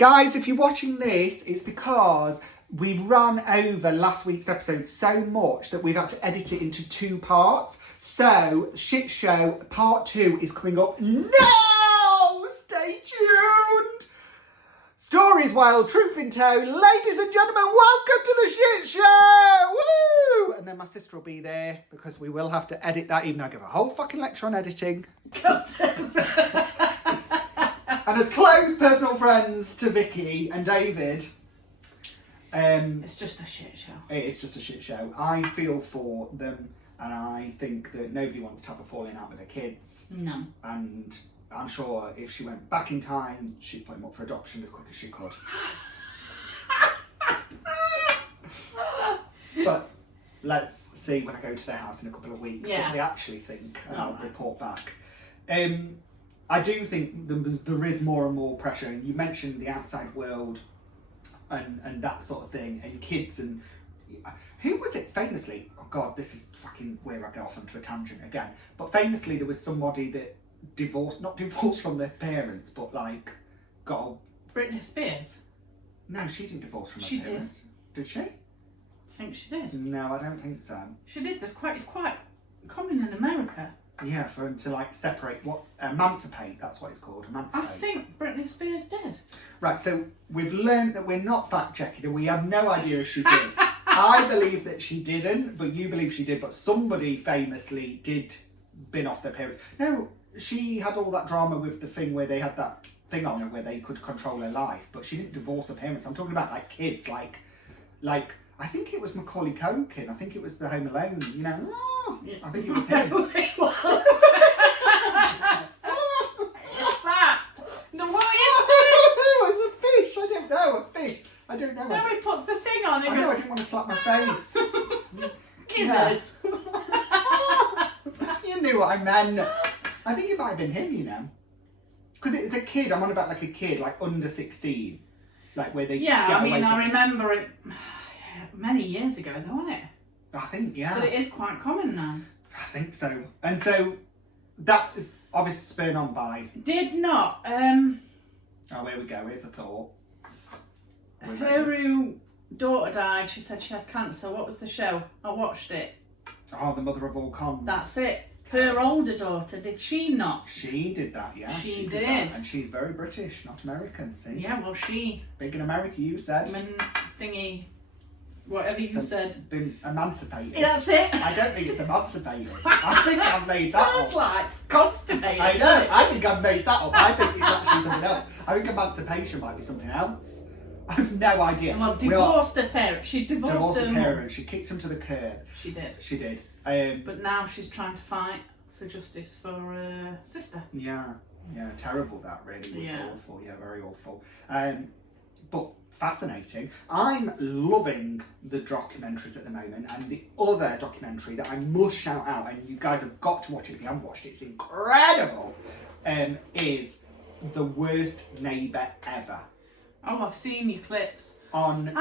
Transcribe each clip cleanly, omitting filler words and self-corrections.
Guys, if you're watching this, it's because we ran over last week's episode so much that we've had to edit it into 2 parts. So, Shit Show Part 2 is coming up now! Stay tuned! Stories wild, truth in tow. Ladies and gentlemen, welcome to the Shit Show! Woo! And then my sister will be there because we will have to edit that, even though I give a whole fucking lecture on editing. And as close personal friends to Vicky and David, it's just a shit show. It is just a shit show. I feel for them, and I think that nobody wants to have a falling out with their kids. No. And I'm sure if she went back in time, she'd put him up for adoption as quick as she could. But let's see when I go to their house in a couple of weeks what they actually think, and I'll report back. I do think there is more and more pressure, and you mentioned the outside world and that sort of thing, and kids, and who was it famously? Oh God, this is fucking where I go off onto a tangent again. But famously, there was somebody that not divorced from their parents, but like got Britney Spears? No, she didn't divorce from her parents. Did she? I think she did. No, I don't think so. She did. It's quite common in America. Yeah, for him to like separate, emancipate, that's what it's called, emancipate. I think Britney Spears did. Right, so we've learned that we're not fact checking and we have no idea if she did. I believe that she didn't, but you believe she did, but somebody famously did bin off their parents. No, she had all that drama with the thing where they had that thing on her where they could control her life, but she didn't divorce her parents. I'm talking about like kids, like I think it was Macaulay Culkin. I think it was the Home Alone. You know, I think it was him. No, it was. What's that? No, what is this? It's a fish. I don't know. A fish. I don't know. No, he puts the thing on. I know. I didn't want to slap my face. Kids. You knew what I meant. I think it might have been him. You know, because it's a kid. I'm on about like a kid, like under 16, like where they. Yeah, get I mean, away I from remember it many years ago, though, wasn't it? I think, yeah. But it is quite common now. I think so. And so that is obviously spurred on by. Did not. Oh, here we go. Here's a thought. Her daughter died. She said she had cancer. What was the show? I watched it. Oh, the mother of all cons. That's it. Her older daughter, did she not? She did that, yeah. She did. That. And she's very British, not American, see? Yeah, well, she... Big in America, you said. Thingy... Whatever you said. Been emancipated. Yeah, that's it. I don't think it's emancipated. I think I've made that Sounds up. like constipated. I know. I think I've made that up. I think it's actually something else. I think emancipation might be something else. I have no idea. Well, divorced her parents. She divorced her parents. She kicked him to the curb. She did. She did. But now she's trying to fight for justice for her sister. Yeah. Yeah. Terrible. That really was awful. Yeah. Very awful. But fascinating. I'm loving the documentaries at the moment, and the other documentary that I must shout out, and you guys have got to watch it if you haven't watched it, it's incredible, is The Worst Neighbour Ever. Oh, I've seen your clips. I'm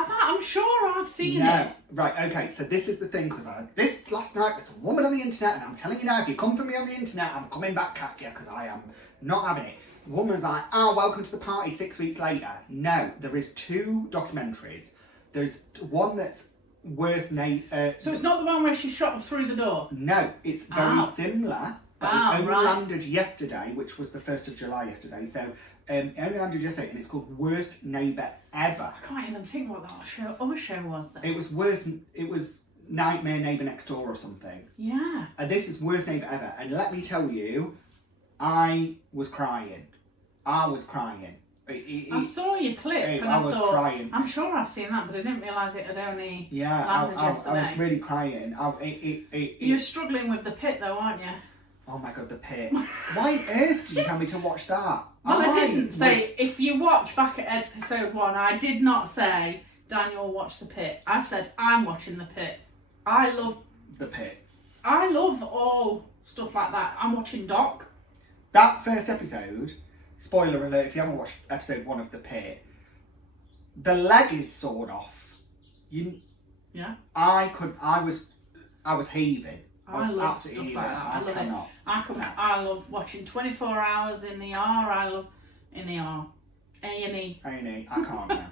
sure I've seen it. Right, okay, so this is the thing, because this last night was a woman on the internet, and I'm telling you now, if you come for me on the internet, I'm coming back at you, because I am not having it. Woman's like, oh, welcome to the party 6 weeks later. No, there is 2 documentaries. There's one that's worst neighbour. So it's not the one where she shot him through the door? No, it's very similar. But it only landed yesterday, which was the 1st of July yesterday. So it only landed yesterday, and it's called Worst Neighbour Ever. I can't even think what the other show was then. It was worse. It was Nightmare Neighbour Next Door or something. Yeah. And this is Worst Neighbour Ever. And let me tell you, I was crying. I saw your clip and I was thought, crying. I'm sure I've seen that, but I didn't realise it had only landed I yesterday. was really crying. You're struggling with the pit though, aren't you? Oh my God, the pit. Why on earth did you tell me to watch that? Well, I didn't say, if you watch back at episode 1, I did not say, Daniel, watch the pit. I said, I'm watching the pit. I love... The pit. I love all stuff like that. I'm watching Doc. That first episode... Spoiler alert, if you haven't watched episode 1 of The Pit, the leg is sawn off. Yeah. I was heaving. I love stuff like that. I love watching 24 Hours in the R. I love in the R. A&E. A&E. I can't now.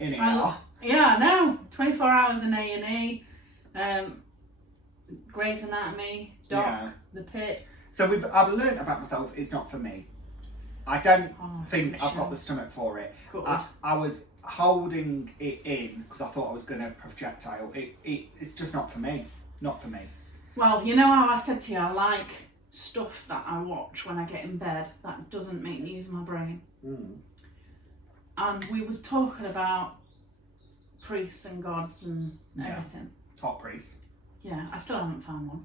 In it now. Yeah, no. 24 hours in A&E. Grey's Anatomy, Doc, The Pit. So I've learned about myself, it's not for me. I don't think I've got the the stomach for it. Good. I was holding it in because I thought I was going to projectile. It's just not for me. Not for me. Well, you know how I said to you, I like stuff that I watch when I get in bed that doesn't make me use my brain. And we was talking about priests and gods and everything. Hot priests. Yeah, I still haven't found one.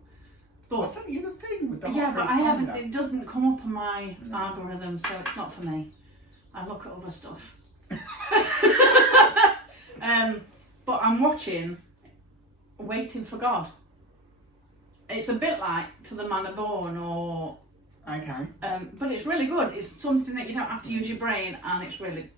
But what's that the other thing with the hot yeah, but priest I haven't. calendar? It doesn't come up on my algorithm, so it's not for me. I look at other stuff. But I'm watching Waiting for God. It's a bit like To the Manor Born, or Okay. but it's really good. It's something that you don't have to use your brain, and it's really.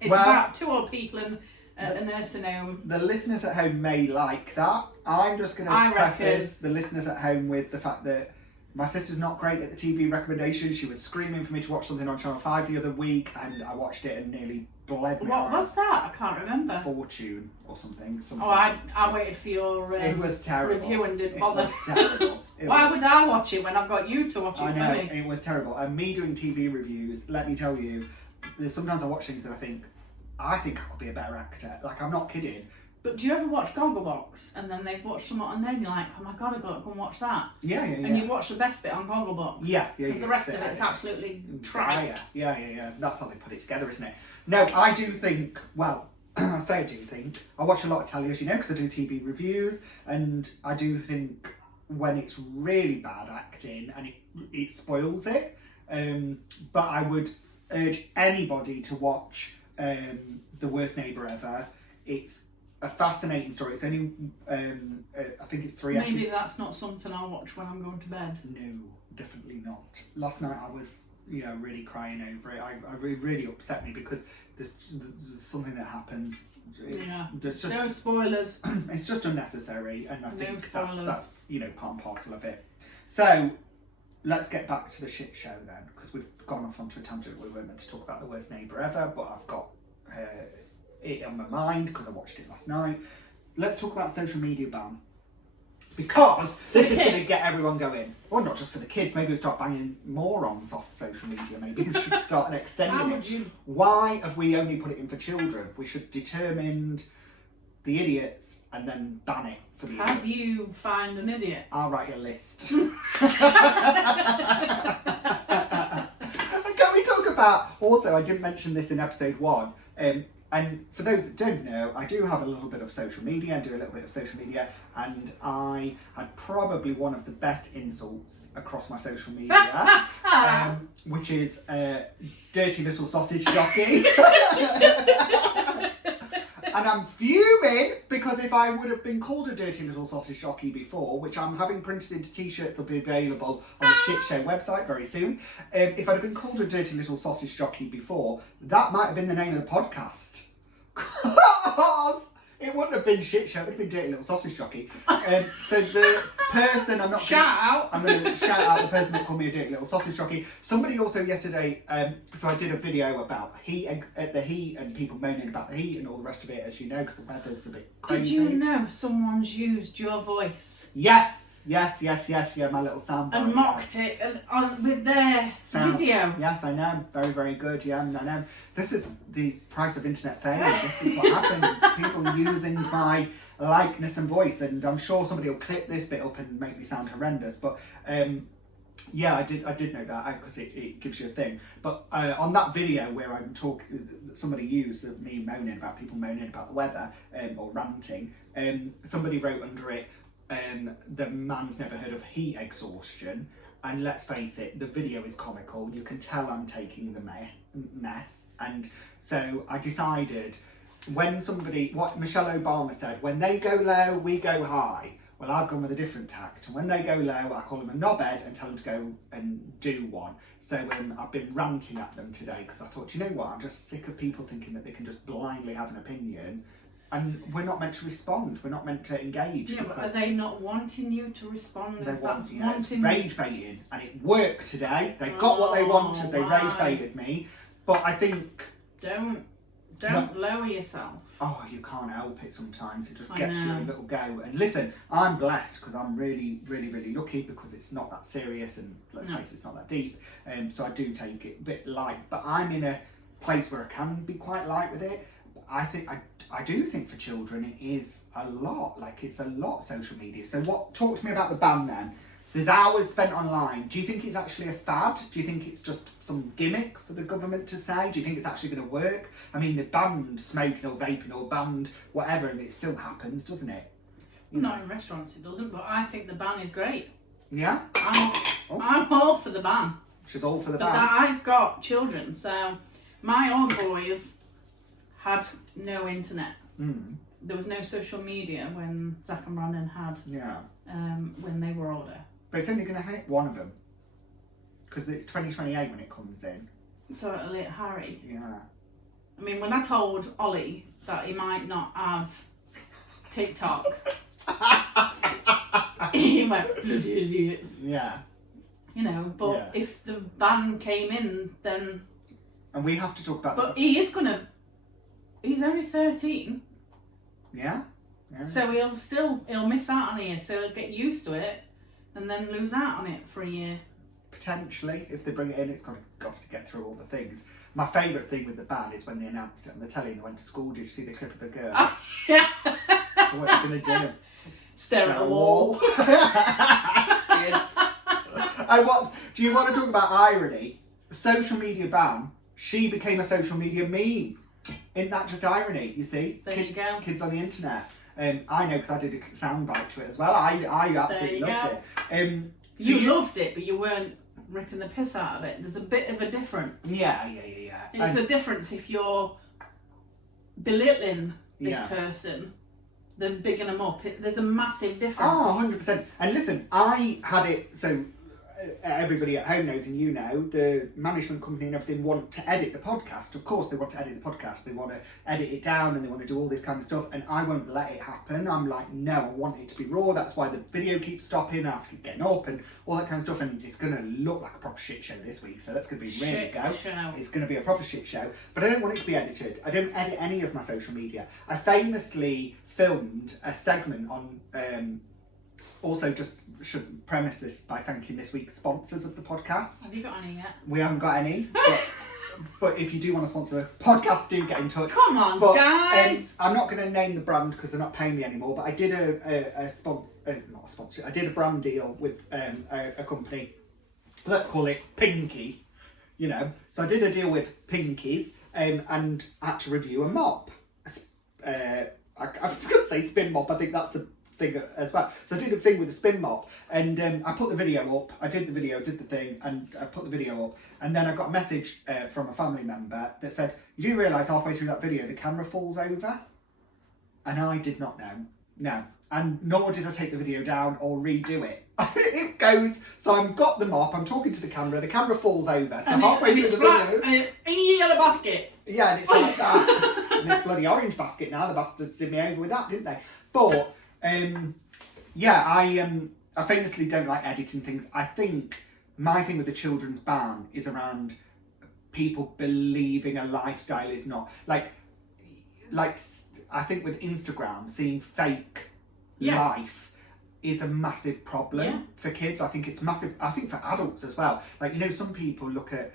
It's Well, about two old people in a nursing home. The listeners at home may like that. I'm just going to preface the listeners at home with the fact that my sister's not great at the TV recommendations. She was screaming for me to watch something on Channel 5 the other week, and I watched it and nearly bled me. What was that? I can't remember. Fortune or something. Oh, I waited for your it was terrible. review and didn't bother. It was terrible. Why would I watch it when I've got you to watch it I for know, me? it was terrible. And me doing TV reviews, let me tell you, there's sometimes I watch things and I think I could be a better actor. Like, I'm not kidding. But do you ever watch Gogglebox and then they've watched something on there and you're like, oh my god, I've got to go and watch that? Yeah. And you've watched the best bit on Gogglebox. Yeah. Because the rest of it's absolutely tripe. Yeah. That's how they put it together, isn't it? No, I do think, well, I say I do think, I watch a lot of telly, as you know, because I do TV reviews, and I do think when it's really bad acting and it spoils it, but I would urge anybody to watch The Worst Neighbour Ever. It's a fascinating story. It's only, I think it's 3 episodes. Maybe that's not something I'll watch when I'm going to bed. No, definitely not. Last night I was, really crying over it. I really upset me because there's something that happens. There's just, no spoilers. It's just unnecessary, and I think that's part and parcel of it. So let's get back to the shit show then, because we've gone off onto a tangent. We weren't meant to talk about The Worst Neighbour Ever, but I've got it on my mind because I watched it last night. Let's talk about social media ban, because this is going to get everyone going. Well, not just for the kids. Maybe we start banging morons off social media. Maybe we should start extending it. Why have we only put it in for children? We should determine the idiots and then ban it for the idiots. How do you find an idiot? I'll write a list. Can we talk about, also, I didn't mention this in episode 1, and for those that don't know, I do have a little bit of social media and do a little bit of social media, and I had probably one of the best insults across my social media, which is dirty little sausage jockey. And I'm fuming because if I would have been called a dirty little sausage jockey before, which I'm having printed into t-shirts that'll be available on the Shit Show website very soon, if I'd have been called a dirty little sausage jockey before, that might have been the name of the podcast. It wouldn't have been Shit Show, it would have been Dirty Little Sausage Jockey. So the person, I'm going to shout out the person that called me a Dirty Little Sausage Jockey. Somebody also yesterday, so I did a video about the heat and people moaning about the heat and all the rest of it, as you know, because the weather's a bit crazy. Did you know someone's used your voice? Yes, my little soundboard. And mocked it with their video. Yes, I know. Very, very good. Yeah, I know. This is the price of internet fame. This is what happens. People using my likeness and voice, and I'm sure somebody will clip this bit up and make me sound horrendous. But yeah, I did know that because it gives you a thing. But on that video where I'm talking, somebody used me moaning about people moaning about the weather or ranting. Somebody wrote under it, the man's never heard of heat exhaustion, and let's face it, the video is comical. You can tell I'm taking the mess, and so I decided, when what Michelle Obama said, when they go low, we go high. Well, I've gone with a different tact, and when they go low, I call them a knobhead and tell them to go and do one. So I've been ranting at them today because I thought, you know what, I'm just sick of people thinking that they can just blindly have an opinion. And we're not meant to respond. We're not meant to engage. Yeah, but are they not wanting you to respond? It's rage baiting, and it worked today. They got what they wanted. They rage baited me, But I think... Don't lower yourself. Oh, you can't help it sometimes. It just I gets you know. a little go. And listen, I'm blessed because I'm really, really, really lucky because it's not that serious and let's face it, it's not that deep. So I do take it a bit light. But I'm in a place where I can be quite light with it. I do think for children it is a lot. Like it's a lot social media. So talk to me about the ban then. There's hours spent online. Do you think it's actually a fad? Do you think it's just some gimmick for the government to say? Do you think it's actually going to work? I mean, they banned smoking or vaping or banned whatever and it still happens, doesn't it? Not in restaurants it doesn't, but I think the ban is great. Yeah? I'm all for the ban. She's all for the But ban. I've got children, so my old boys had no internet. There was no social media when Zach and Brandon had, when they were older. But it's only going to hit one of them. Because it's 2028 when it comes in. So it'll hit Harry. Yeah. I mean, when I told Ollie that he might not have TikTok, he went, bloody idiots. Yeah. You know, but if the ban came in, then... And we have to talk about... But he is going to... He's only 13. Yeah. So he'll miss out on a year, so he'll get used to it and then lose out on it for a year. Potentially, if they bring it in, it's got to get through all the things. My favourite thing with the ban is when they announced it on the telly and they went to school. Did you see the clip of the girl? Yeah. So what are you going to do? Stare at a wall. Kids. Do you want to talk about irony? Social media ban. She became a social media meme. Isn't that just irony? You see, There you go. Kids on the internet. I know because I did a soundbite to it as well. I absolutely loved it. You loved it, but you weren't ripping the piss out of it. There's a bit of a difference. Yeah. It's a difference if you're belittling this person than bigging them up. There's a massive difference. Oh, 100%. And listen, I had it, so everybody at home knows and you know, the management company and everything want to edit the podcast. Of course they want to edit the podcast. They want to edit it down and they want to do all this kind of stuff and I won't let it happen. I'm like, no, I want it to be raw. That's why the video keeps stopping. I have to keep getting up and all that kind of stuff and it's going to look like a proper shit show this week. So that's going to be really go. It's going to be a proper shit show. But I don't want it to be edited. I don't edit any of my social media. I famously filmed a segment on... Also, just should premise this by thanking this week's sponsors of the podcast. Have you got any yet? We haven't got any, but if you do want to sponsor the podcast, do get in touch. Come on, guys! I'm not going to name the brand because they're not paying me anymore, but I did I did a brand deal with a company, let's call it Pinky, you know. So I did a deal with Pinkies and had to review a mop. I was going to say spin mop, I think that's the thing as well. So I did a thing with a spin mop and I put the video up. I did the video, did the thing and I put the video up and then I got a message from a family member that said, you do realise halfway through that video the camera falls over? And I did not know. No. And nor did I take the video down or redo it. It goes, so I've got the mop, I'm talking to the camera falls over. So and halfway through the video... And in your yellow basket. Yeah, and it's like that. And this bloody orange basket now, the bastards did me over with that, didn't they? But... I famously don't like editing things. I think my thing with the children's ban is around people believing a lifestyle is not like I think with Instagram seeing fake life is a massive problem for kids. I think it's massive. I think for adults as well. Like, you know, some people look at,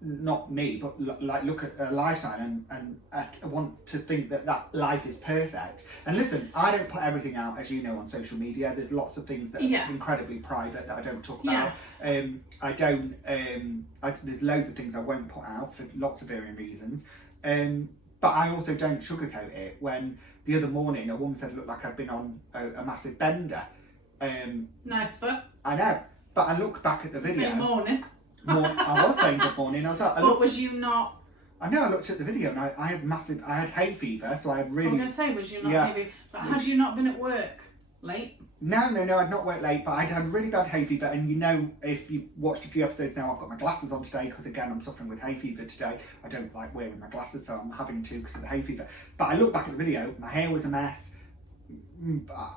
not me, but look at a lifestyle and want to think that life is perfect. And listen, I don't put everything out, as you know, on social media. There's lots of things that are incredibly private that I don't talk about. There's loads of things I won't put out for lots of varying reasons. But I also don't sugarcoat it. When the other morning a woman said it looked like I'd been on a massive bender. Nice, but I know. But I look back at the video. Same morning. I was saying good morning. But was you not? I know. I looked at the video and I had hay fever, so I really. I was going to say, was you not maybe? But had you not been at work late? No, I'd not worked late, but I'd had really bad hay fever. And you know, if you've watched a few episodes now, I've got my glasses on today because again, I'm suffering with hay fever today. I don't like wearing my glasses, so I'm having to because of the hay fever. But I look back at the video, my hair was a mess.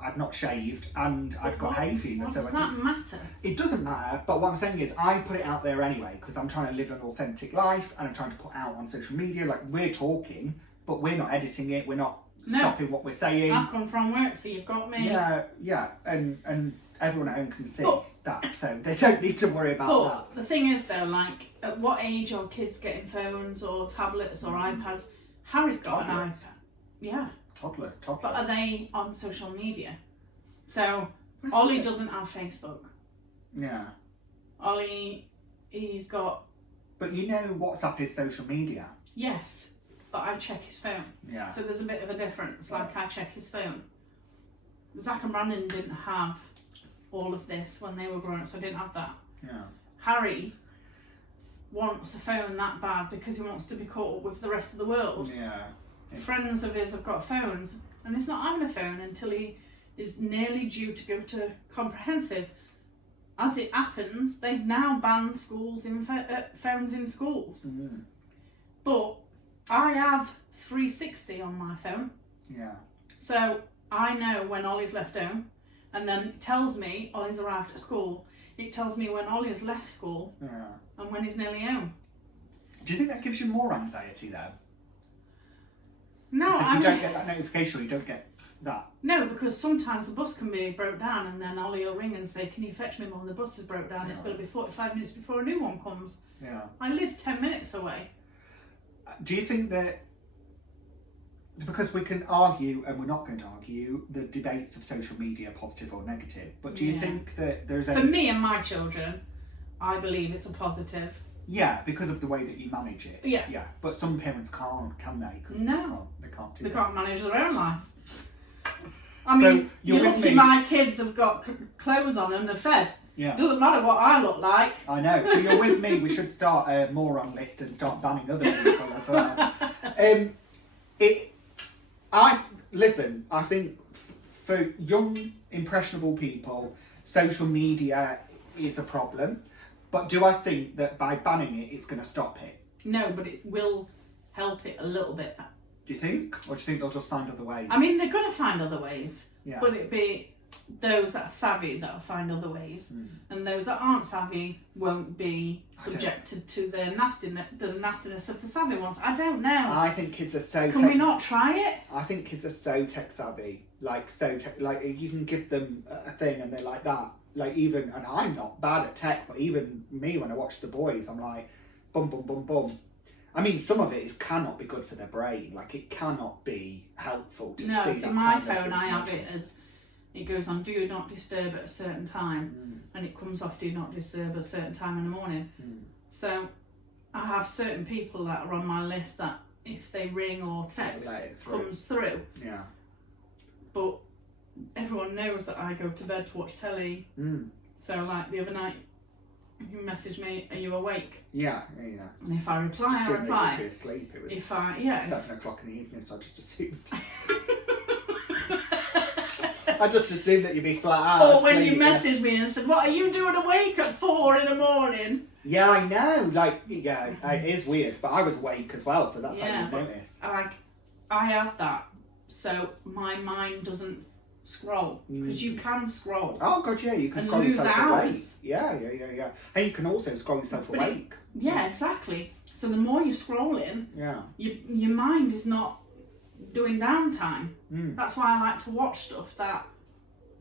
I'd not shaved and I'd got hay fever. What So does that matter? It doesn't matter, but what I'm saying is I put it out there anyway because I'm trying to live an authentic life and I'm trying to put out on social media. Like, we're talking, but we're not editing it. We're not stopping what we're saying. I've come from work, so you've got me. Yeah, and everyone at home can see that, so they don't need to worry about that. The thing is, though, like, at what age are kids getting phones or tablets or iPads? Harry's got an iPad. Yeah. Toddlers. But are they on social media? So Ollie doesn't have Facebook. Yeah. Ollie, he's got. But you know, WhatsApp is social media. Yes, but I check his phone. Yeah. So there's a bit of a difference. Like, I check his phone. Zach and Brandon didn't have all of this when they were growing up, so I didn't have that. Yeah. Harry wants a phone that bad because he wants to be caught up with the rest of the world. Yeah. Friends of his have got phones, and he's not having a phone until he is nearly due to go to comprehensive. As it happens, they've now banned schools in phones in schools. Mm. But I have 360 on my phone. Yeah. So I know when Ollie's left home, and then it tells me Ollie's arrived at school. It tells me when Ollie has left school and when he's nearly home. Do you think that gives you more anxiety though? No, if you don't get that notification, or you don't get that. No, because sometimes the bus can be broke down, and then Ollie will ring and say, "Can you fetch me, Mum? The bus is broke down. It's going to be 45 minutes before a new one comes." Yeah. I live 10 minutes away. Do you think that, because we can argue, and we're not going to argue, the debates of social media, positive or negative, but do you think that there's For me and my children, I believe it's a positive. Yeah, because of the way that you manage it. Yeah. Yeah, but some parents can't, can they? Because they can't do They that. can't manage their own life. I mean, you're lucky my kids have got clothes on and they're fed. Yeah. Doesn't matter what I look like. I know. So you're with me. We should start a moron list and start banning other people as well. I think for young, impressionable people, social media is a problem. But do I think that by banning it, it's going to stop it? No, but it will help it a little bit. Do you think? Or do you think they'll just find other ways? I mean, they're going to find other ways. Yeah. But it'd be those that are savvy that'll find other ways. And those that aren't savvy won't be subjected to the nastiness of the savvy ones. I don't know. I think kids are so... Can we not try it? I think kids are so tech savvy. Like you can give them a thing and they're like that. Like, even, and I'm not bad at tech, but even me, when I watch The Boys, I'm like, bum, bum, bum, bum. I mean, some of it cannot be good for their brain. Like, it cannot be helpful to see that. No, see, my phone, I have it as, it goes on Do Not Disturb at a certain time, and it comes off Do Not Disturb at a certain time in the morning. So, I have certain people that are on my list that if they ring or text, comes through. Yeah. But everyone knows that I go to bed to watch telly. So, like, the other night, you messaged me, "Are you awake?" Yeah. And if I reply, I reply. You'd be asleep. It was 7 o'clock in the evening, so I just assumed. I just assumed that you'd be flat out. Or when you messaged me and said, "What are you doing awake at 4 a.m?" Yeah, I know. Like, yeah, it is weird, but I was awake as well, so that's how you noticed. Like, I have that, so my mind doesn't scroll, because you can scroll. Oh god, yeah, you can scroll yourself awake. Yeah. And you can also scroll yourself awake. Yeah, exactly. So the more you're scrolling, yeah, your mind is not doing downtime. That's why I like to watch stuff that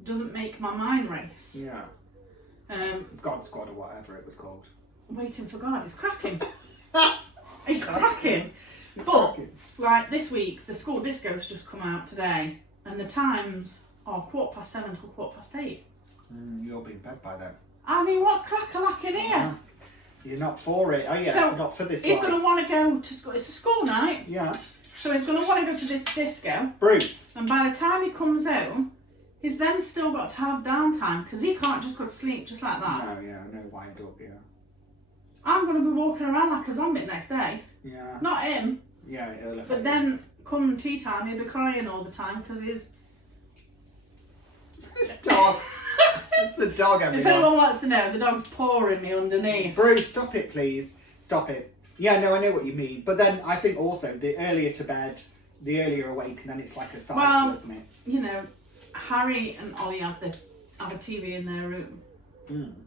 doesn't make my mind race. Yeah. God Squad or whatever it was called. Waiting for God, it's cracking. It's cracking. But like this week, the school disco's just come out today, and the times are 7:15 till 8:15. You'll be in bed by then. I mean, what's crack-a-lack in here? Yeah. You're not for it, are you? So not for this. He's going to want to go to school. It's a school night. Yeah. So he's going to want to go to this disco. Bruce. And by the time he comes home, he's then still got to have downtime, because he can't just go to sleep just like that. No, yeah, no wind up, yeah. I'm going to be walking around like a zombie next day. Yeah. Not him. Yeah, it'll But then come tea time, he'll be crying all the time because he's... This dog. It's the dog, everyone. If anyone wants to know, the dog's pawing me underneath. Bruce, stop it, please. Stop it. Yeah, no, I know what you mean. But then I think also the earlier to bed, the earlier awake, and then it's like a cycle, isn't it? You know, Harry and Ollie have a TV in their room.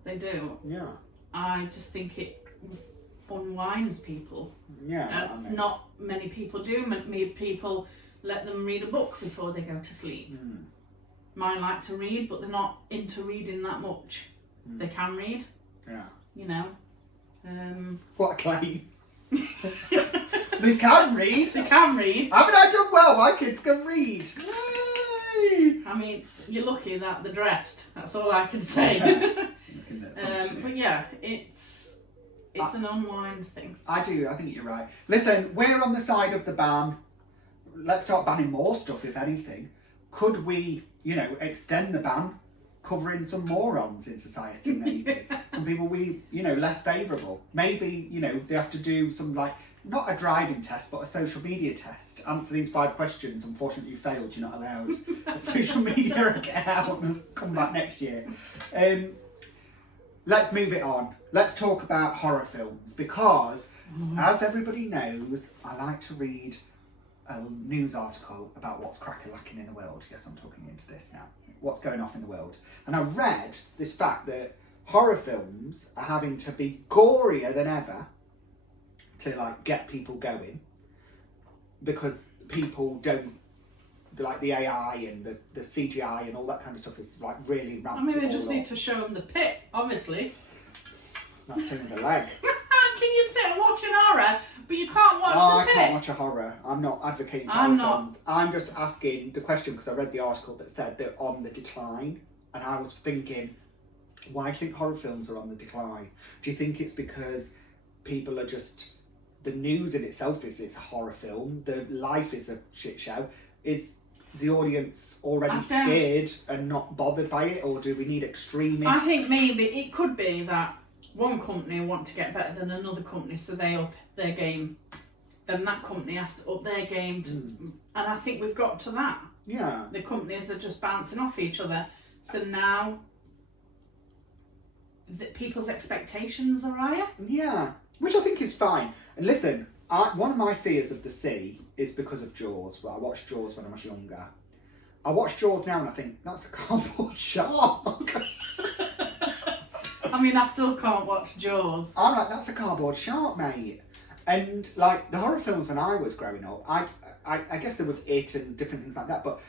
They do. Yeah. I just think it unwinds people. Yeah. Not many people do. Many people let them read a book before they go to sleep. Mine like to read, but they're not into reading that much. They can read. Yeah. You know. What a claim. They can read. They can read. Haven't I done well? My kids can read. Yay! I mean, you're lucky that they're dressed. That's all I can say. But yeah, it's an unwind thing. I think you're right. Listen, we're on the side of the ban. Let's start banning more stuff, if anything. Could we, extend the ban, covering some morons in society, maybe? Some people less favourable. Maybe, they have to do some, not a driving test, but a social media test. Answer these 5 questions. Unfortunately, you failed. You're not allowed a social media account and come back next year. Let's move it on. Let's talk about horror films because, as everybody knows, I like to read a news article about what's crack-a-lacking in the world. Yes, I'm talking into this now. What's going off in the world. And I read this fact that horror films are having to be gorier than ever to get people going because people don't like the AI and the CGI and all that kind of stuff is really ramped. I mean, they just need to show them the pit, obviously. That thing with the leg. Can you sit and watch an horror, but you can't watch the pit? I can't watch a horror. I'm not advocating for horror films. I'm just asking the question because I read the article that said they're on the decline, and I was thinking, why do you think horror films are on the decline? Do you think it's because people are just the news in itself is it's a horror film, the life is a shit show? Is the audience already scared and not bothered by it, or do we need extremists? I think maybe it could be that one company want to get better than another company, so they up their game. Then that company has to up their game, and I think we've got to that. Yeah. The companies are just bouncing off each other, so now people's expectations are higher. Yeah, which I think is fine. And listen, one of my fears of the sea is because of Jaws. Well, I watched Jaws when I was younger. I watch Jaws now and I think, that's a cardboard shark. I mean, I still can't watch Jaws. I'm like, that's a cardboard shark, mate. And the horror films when I was growing up, I guess there was It and different things like that, but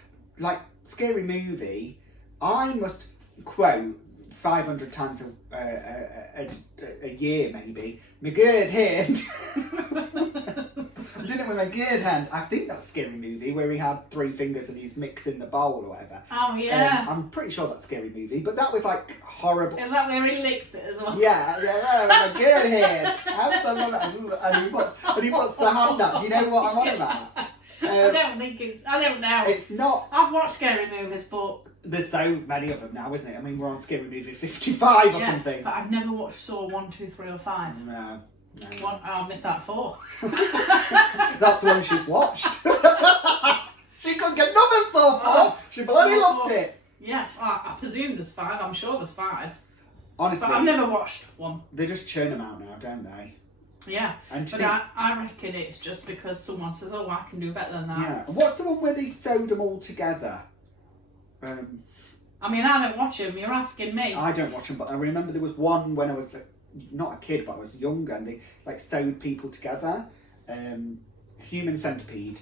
Scary Movie, I must quote 500 times a year maybe, my good hand. I'm doing it with my good hand. I think that's Scary Movie where he had 3 fingers and he's mixing the bowl or whatever. Oh yeah. I'm pretty sure that's Scary Movie, but that was horrible. Is that where he licks it as well? Yeah, my good hand. And he puts the hand up. Do you know what I'm on about? I don't know. It's not. I've watched Scary Movies, but there's so many of them now, isn't it? I mean, we're on Scary Movie 55 or something. But I've never watched Saw 1, 2, 3 or 5. No. I missed out 4. That's the one she's watched. She couldn't get another Saw 4. She bloody loved it. Yeah, I presume there's 5. I'm sure there's 5. Honestly. But I've never watched one. They just churn them out now, don't they? Yeah, and but I reckon it's just because someone says, oh, I can do better than that. Yeah, and what's the one where they sewed them all together? I mean, I don't watch them, you're asking me. I don't watch them, but I remember there was one when I was, not a kid, but I was younger, and they sewed people together. Human Centipede,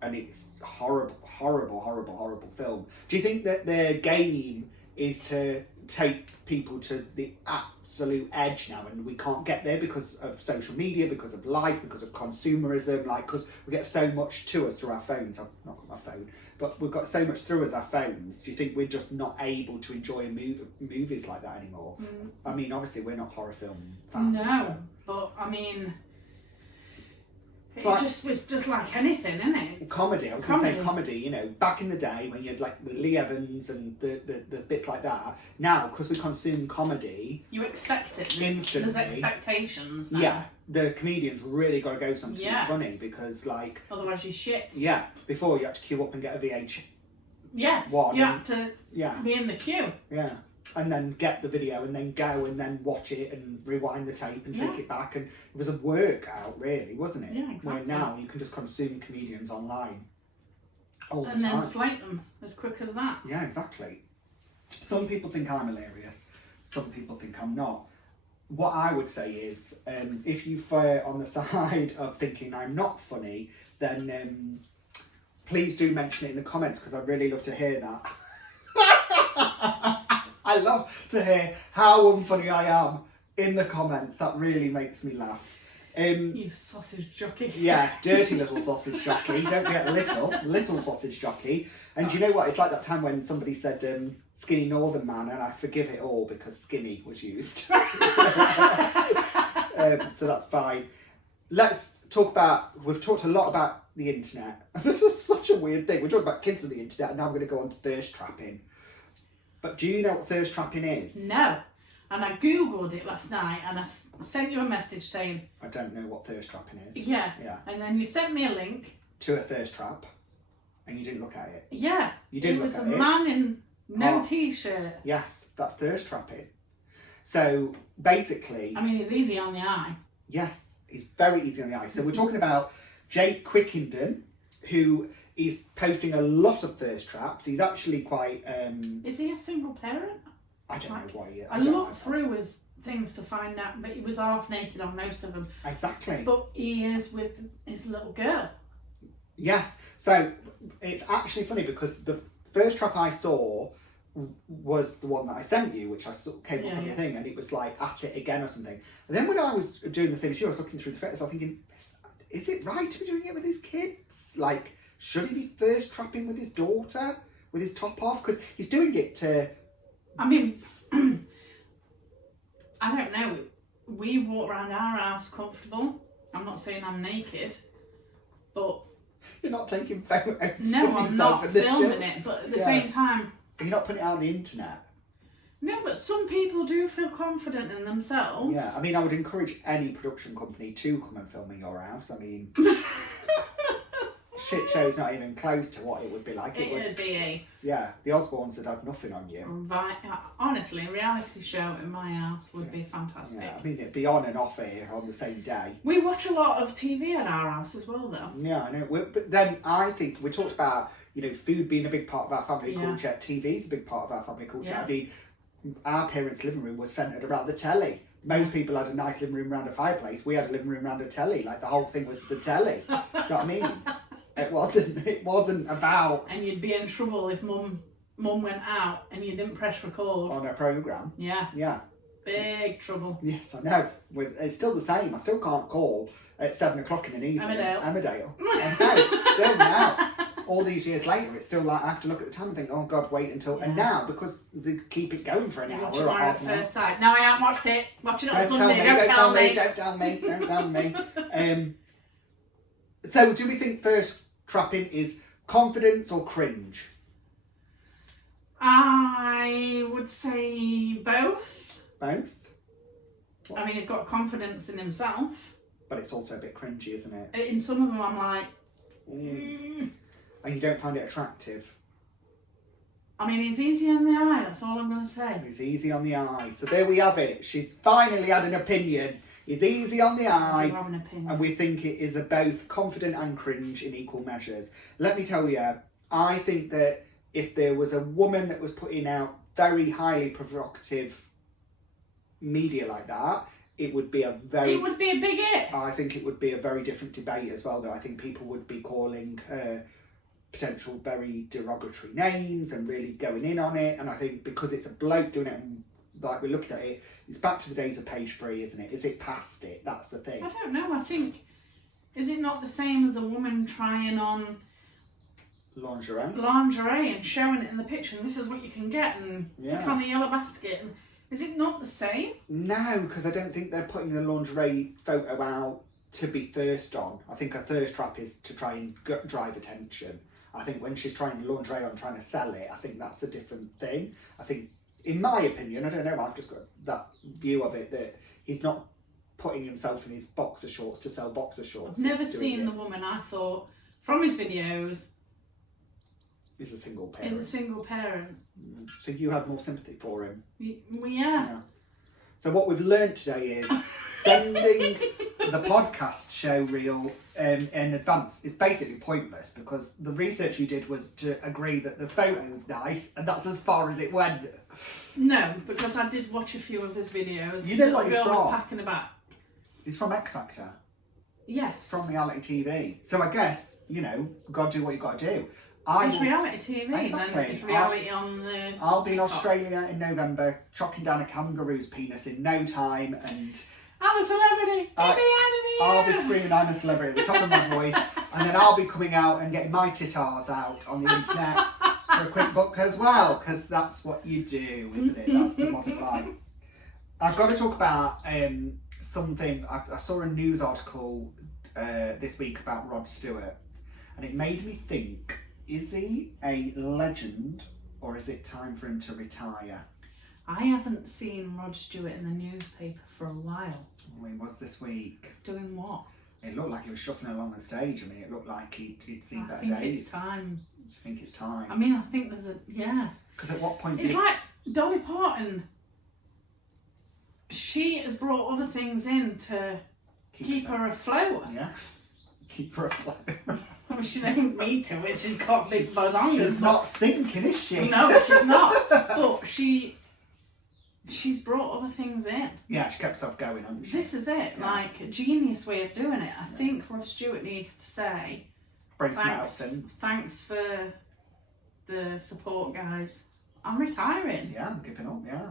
and it's horrible film. Do you think that their game is to take people to the absolute edge now, and we can't get there because of social media, because of life, because of consumerism, because we get so much to us through our phones? I've not got my phone, but we've got so much through us our phones. Do you think we're just not able to enjoy movies like that anymore? I mean, obviously we're not horror film fans. No, but I mean, it's just like anything, isn't it? Comedy. I was going to say comedy. Back in the day when you had the Lee Evans and the bits like that. Now, because we consume comedy, you expect it. Instantly. There's expectations now. Yeah, the comedians really got to go something funny because otherwise you shit. Yeah, before you had to queue up and get a VH. Yeah. One. You had to be in the queue. Yeah. And then get the video and then go and then watch it and rewind the tape and take it back. And it was a workout, really, wasn't it? Yeah, exactly. Where now you can just consume comedians online. All the and time. then slate them as quick as that. Yeah, exactly. Some people think I'm hilarious. Some people think I'm not. What I would say is, if you fall on the side of thinking I'm not funny, then please do mention it in the comments, because I'd really love to hear that. I love to hear how unfunny I am in the comments. That really makes me laugh. You sausage jockey. Yeah, dirty little sausage jockey. Don't forget little sausage jockey. And do you know what? It's like that time when somebody said skinny northern man, and I forgive it all because skinny was used. So that's fine. Let's talk about, we've talked a lot about the internet. This is such a weird thing. We're talking about kids on the internet, and now I'm going to go on to thirst trapping. But do you know what thirst trapping is? No. And I googled it last night, and I sent you a message saying, I don't know what thirst trapping is. Yeah. Yeah. And then you sent me a link To a thirst trap, and you didn't look at it. Yeah. You did It look was at a it. man in no Oh. t-shirt. Yes, that's thirst trapping. So basically, I mean, it's easy on the eye. yes, it's very easy on the eye. So we're talking about Jake Quickenden, who is posting a lot of thirst traps. He's actually quite. Is he a single parent? I don't know why. I looked through his things to find out, but he was half naked on most of them. Exactly. But he is with his little girl. Yes. So it's actually funny because the first trap I saw was the one that I sent you, which I saw came up on the thing, and it was like at it again or something. And then when I was doing the same as you, I was looking through the photos, I was thinking, is it right to be doing it with his kids? Like, should he be thirst trapping with his daughter with his top off? Because he's doing it to. I mean, I don't know. We walk around our house comfortable. I'm not saying I'm naked, but You're not taking photos. no, of I'm yourself not in the filming gym. it. But at the Yeah. same time, You're not putting it out on the internet. no. But some people do feel confident in themselves. Yeah, I mean, I would encourage any production company to come and film in your house. I mean, shit show's not even close to what it would be like. It'd be ace. Yeah, the Osbournes would have nothing on you. Right, honestly, a reality show in my house would be fantastic. Yeah, I mean, it'd be on and off air on the same day. We watch a lot of TV at our house as well, though. Yeah, I know. But then I think we talked about, food being a big part of our family culture. TV's a big part of our family culture. Yeah. I mean, our parents' living room was centred around the telly. Most people had a nice living room around a fireplace. We had a living room around a telly. Like, the whole thing was the telly. Do you know what I mean? It wasn't about And you'd be in trouble if mum went out and you didn't press record. on a programme. Yeah, Yeah. big trouble. Yes, I know. It's still the same. I still can't call at 7 o'clock in an evening. Emmerdale. I know. Still now. All these years later, it's still like I have to look at the time and think, oh God, wait until. Yeah. And now, because they keep it going for an You hour watch it or Married half at an hour. First Sight. No, I haven't watched it. Watching it on Don't Sunday. Don't tell me. So, do we think thirst trapping is confidence or cringe? I would say both. Both. I mean, he's got confidence in himself. But it's also a bit cringy, isn't it? In some of them, I'm like, And you don't find it attractive. I mean, he's easy on the eye. That's all I'm going to say. It's easy on the eye. So there we have it. She's finally had an opinion. It's easy on the I eye. do have an opinion. And we think it is a both confident and cringe in equal measures. Let me tell you, I think that if there was a woman that was putting out very highly provocative media like that, it would be a It would be a big hit. I think it would be a very different debate as well, though. I think people would be calling potential very derogatory names and really going in on it. And I think because it's a bloke doing it, and like we're looking at it, it's back to the days of page 3, isn't it? Is it past it? That's the thing. I don't know. I think, is it not the same as a woman trying on lingerie and showing it in the picture, and this is what you can get, and click on the yellow basket? And is it not the same? No, because I don't think they're putting the lingerie photo out to be thirst on. I think a thirst trap is to try and drive attention. I think when she's trying lingerie on, trying to sell it, I think that's a different thing. I think, in my opinion, I don't know, I've just got that view of it, that he's not putting himself in his boxer shorts to sell boxer shorts. I've never seen the woman. I thought, from his videos, He's a single parent. is a single parent. So you had more sympathy for him. Well, yeah. So what we've learned today is sending the podcast show reel in advance is basically pointless because the research you did was to agree that the photo's nice, and that's as far as it went. No, because I did watch a few of his videos. You know what he's girl was from? packing about. He's from X Factor. Yes. From reality TV. So I guess, got to do what you got to do. It's reality TV, Exactly. then it's reality on the... I'll be in TikTok. Australia in November, chopping down a kangaroo's penis in no time, and I'm a celebrity! Get me out of here! I'll be screaming I'm a celebrity at the top of my voice, and then I'll be coming out and getting my titars out on the internet for a quick book as well, because that's what you do, isn't it? That's the modern life. I've got to talk about something. I saw a news article this week about Rod Stewart, and it made me think, is he a legend or is it time for him to retire? I haven't seen Rod Stewart in the newspaper for a while. Well, he was this week. Doing what? It looked like he was shuffling along the stage. I mean, it looked like he'd seen better I think days. it's time. I think it's time. I mean, I think there's a... Yeah. Because at what point... It's like Dolly Parton. She has brought other things in to keep her afloat. Yeah. Keep her afloat. Well, she don't need to, but she's got big bazongas. She's not sinking, is she? No, she's not. But she's brought other things in. Yeah, she kept herself going, hasn't she? This is it, like a genius way of doing it. I think Rod Stewart needs to say, Briggs Nelson. thanks for the support, guys. I'm retiring. Yeah, I'm giving up, yeah.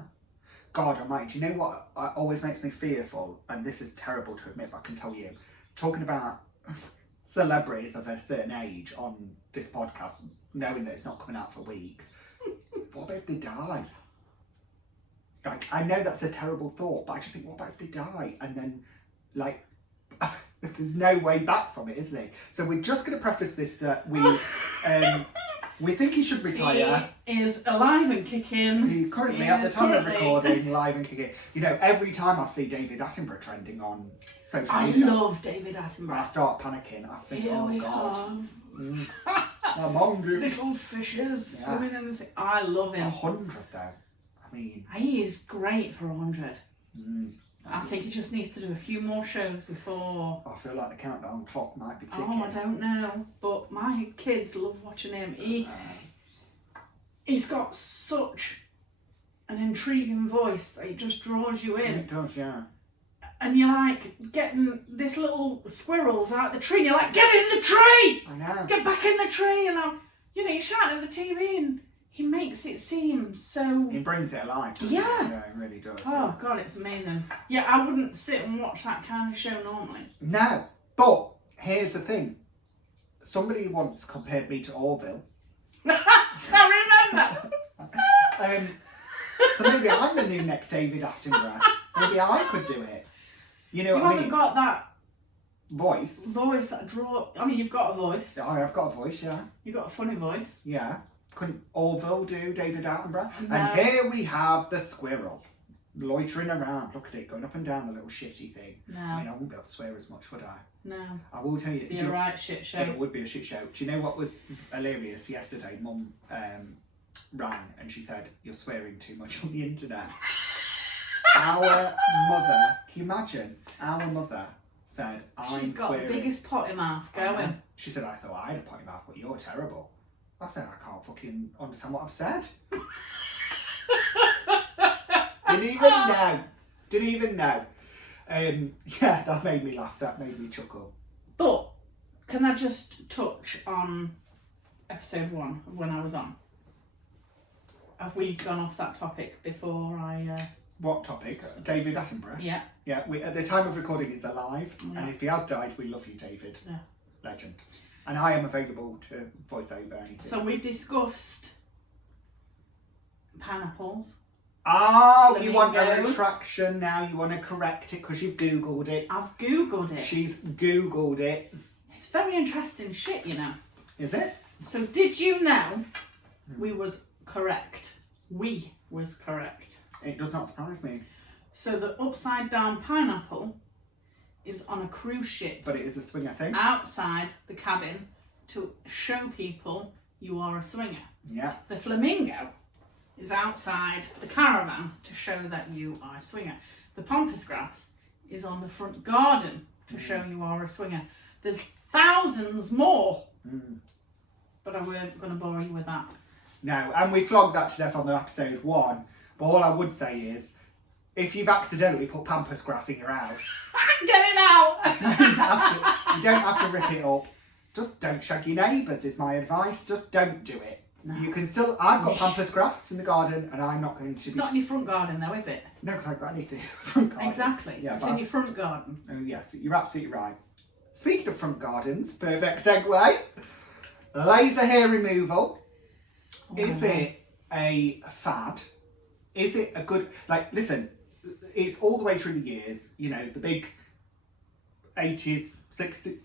God almighty, do you know what always makes me fearful? And this is terrible to admit, but I can tell you. Talking about celebrities of a certain age on this podcast, knowing that it's not coming out for weeks. What about if they die? Like, I know that's a terrible thought, but I just think, what about if they die? And then, like, there's no way back from it, is there? So we're just going to preface this that we think he should retire. He is alive and kicking. He currently, at the time of recording, live and kicking. Every time I see David Attenborough trending on social media, I love David Attenborough. I start panicking. I think, Here oh we God. are. Among Little fishes swimming in the sea. I love him. 100 though. I mean, he is great for 100. I nice. think he just needs to do a few more shows before. I feel like the countdown clock might be ticking. Oh, I don't know, but my kids love watching him. He's got such an intriguing voice that it just draws you in. It does, yeah. And you're like getting this little squirrels out the tree. And you're like, get in the tree! I know. Get back in the tree! And you're shouting at the TV, and he makes it seem so. He brings it alive. Yeah. Yeah, it really does. Oh God, it's amazing. Yeah, I wouldn't sit and watch that kind of show normally. No, but here's the thing. Somebody once compared me to Orville. I remember. So maybe I'm the new next David Attenborough. Maybe I could do it. You know You what I haven't mean? got that Voice. voice that draw. I mean, you've got a voice. I have got a voice, yeah. You've got a funny voice. Yeah. Couldn't Orville do David Attenborough? No. And here we have the squirrel. Loitering around. Look at it, going up and down the little shitty thing. No. I mean, I wouldn't be able to swear as much, would I? No. I will tell you. Be do a you- right shit show. It would be a shit show. Do you know what was hilarious yesterday? Mum rang and she said, "You're swearing too much on the internet." Our mother, can you imagine? Our mother said, "I'm She's got swearing." the biggest potty mouth going. She said, "I thought I had a potty mouth, but you're terrible." I said, "I can't fucking understand what I've said." Didn't even know. Yeah, that made me laugh. That made me chuckle. But can I just touch on episode 1 of when I was on? Have we gone off that topic before I? What topic? David Attenborough? Yeah. Yeah, at the time of recording he's alive, Yeah. and if he has died, we love you, David. Yeah. Legend. And I am available to voice over anything. So we discussed pineapples. Oh, you want a Flamingos. retraction now, you want to correct it because you've Googled it. I've Googled it. She's Googled it. It's very interesting shit, you know. Is it? So did you know we was correct? We was correct. It does not surprise me. So the upside down pineapple is on a cruise ship But it is a swinger thing. outside the cabin to show people you are a swinger. Yeah. The flamingo is outside the caravan to show that you are a swinger. The pampas grass is on the front garden to show you are a swinger. There's thousands more. But I weren't going to bore you with that. No, and we flogged that to death on the episode 1. But all I would say is, if you've accidentally put pampas grass in your house, get it out. you don't have to rip it up. Just don't shag your neighbours is my advice. Just don't do it. No. You can still. I've got pampas grass in the garden, and I'm not going to. It's not in your front garden though, is it? No, because I've got anything in the front garden. Exactly. Yeah, it's in your front garden. Oh yes, you're absolutely right. Speaking of front gardens, perfect segue. Laser hair removal. Is it a fad? Is it a good, like, listen, it's all the way through the years, you know, the big 80s, 60s,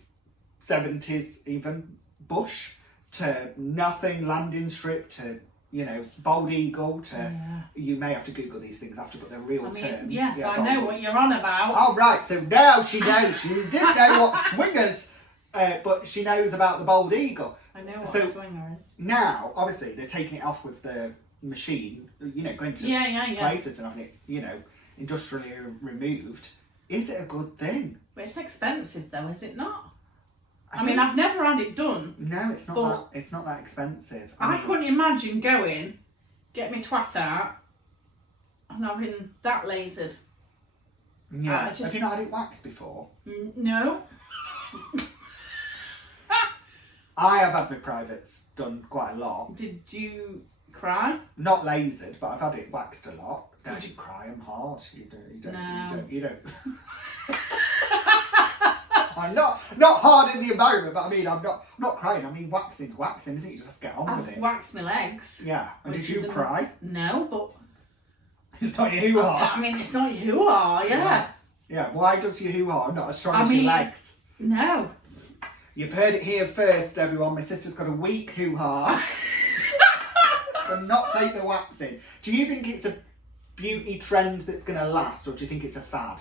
70s even, bush, to nothing, landing strip, to, you know, bald eagle, to, you may have to Google these things after, but they're real terms. Yes, yeah, I know what you're on about. Oh, right, so now she knows. She didn't know what swingers, but she knows about the bald eagle. I know what a swinger is. Now, obviously, they're taking it off with the machine, you know, going to places and having it, you know, industrially removed. Is it a good thing? But it's expensive though, is it not? I mean, I've never had it done. No, it's not that. It's not that expensive. I couldn't imagine going, get my twat out, and having that lasered. Yeah. Have you not had it waxed before? No. I have had my privates done quite a lot. Did you cry? Not lasered, but I've had it waxed a lot. Don't you cry? I'm hard. You don't. I'm not hard in the environment, but I mean, I'm not crying. I mean, waxing's waxing, isn't it? You just have to get on with it. I've waxed my legs. Yeah. And did you cry? No, but it's not your hoo-ha. I mean, it's not your hoo-ha, Yeah. Why does your hoo-ha not as strong as your legs? No. You've heard it here first, everyone. My sister's got a weak hoo-ha. Cannot take the waxing. Do you think it's a beauty trend that's going to last, or do you think it's a fad?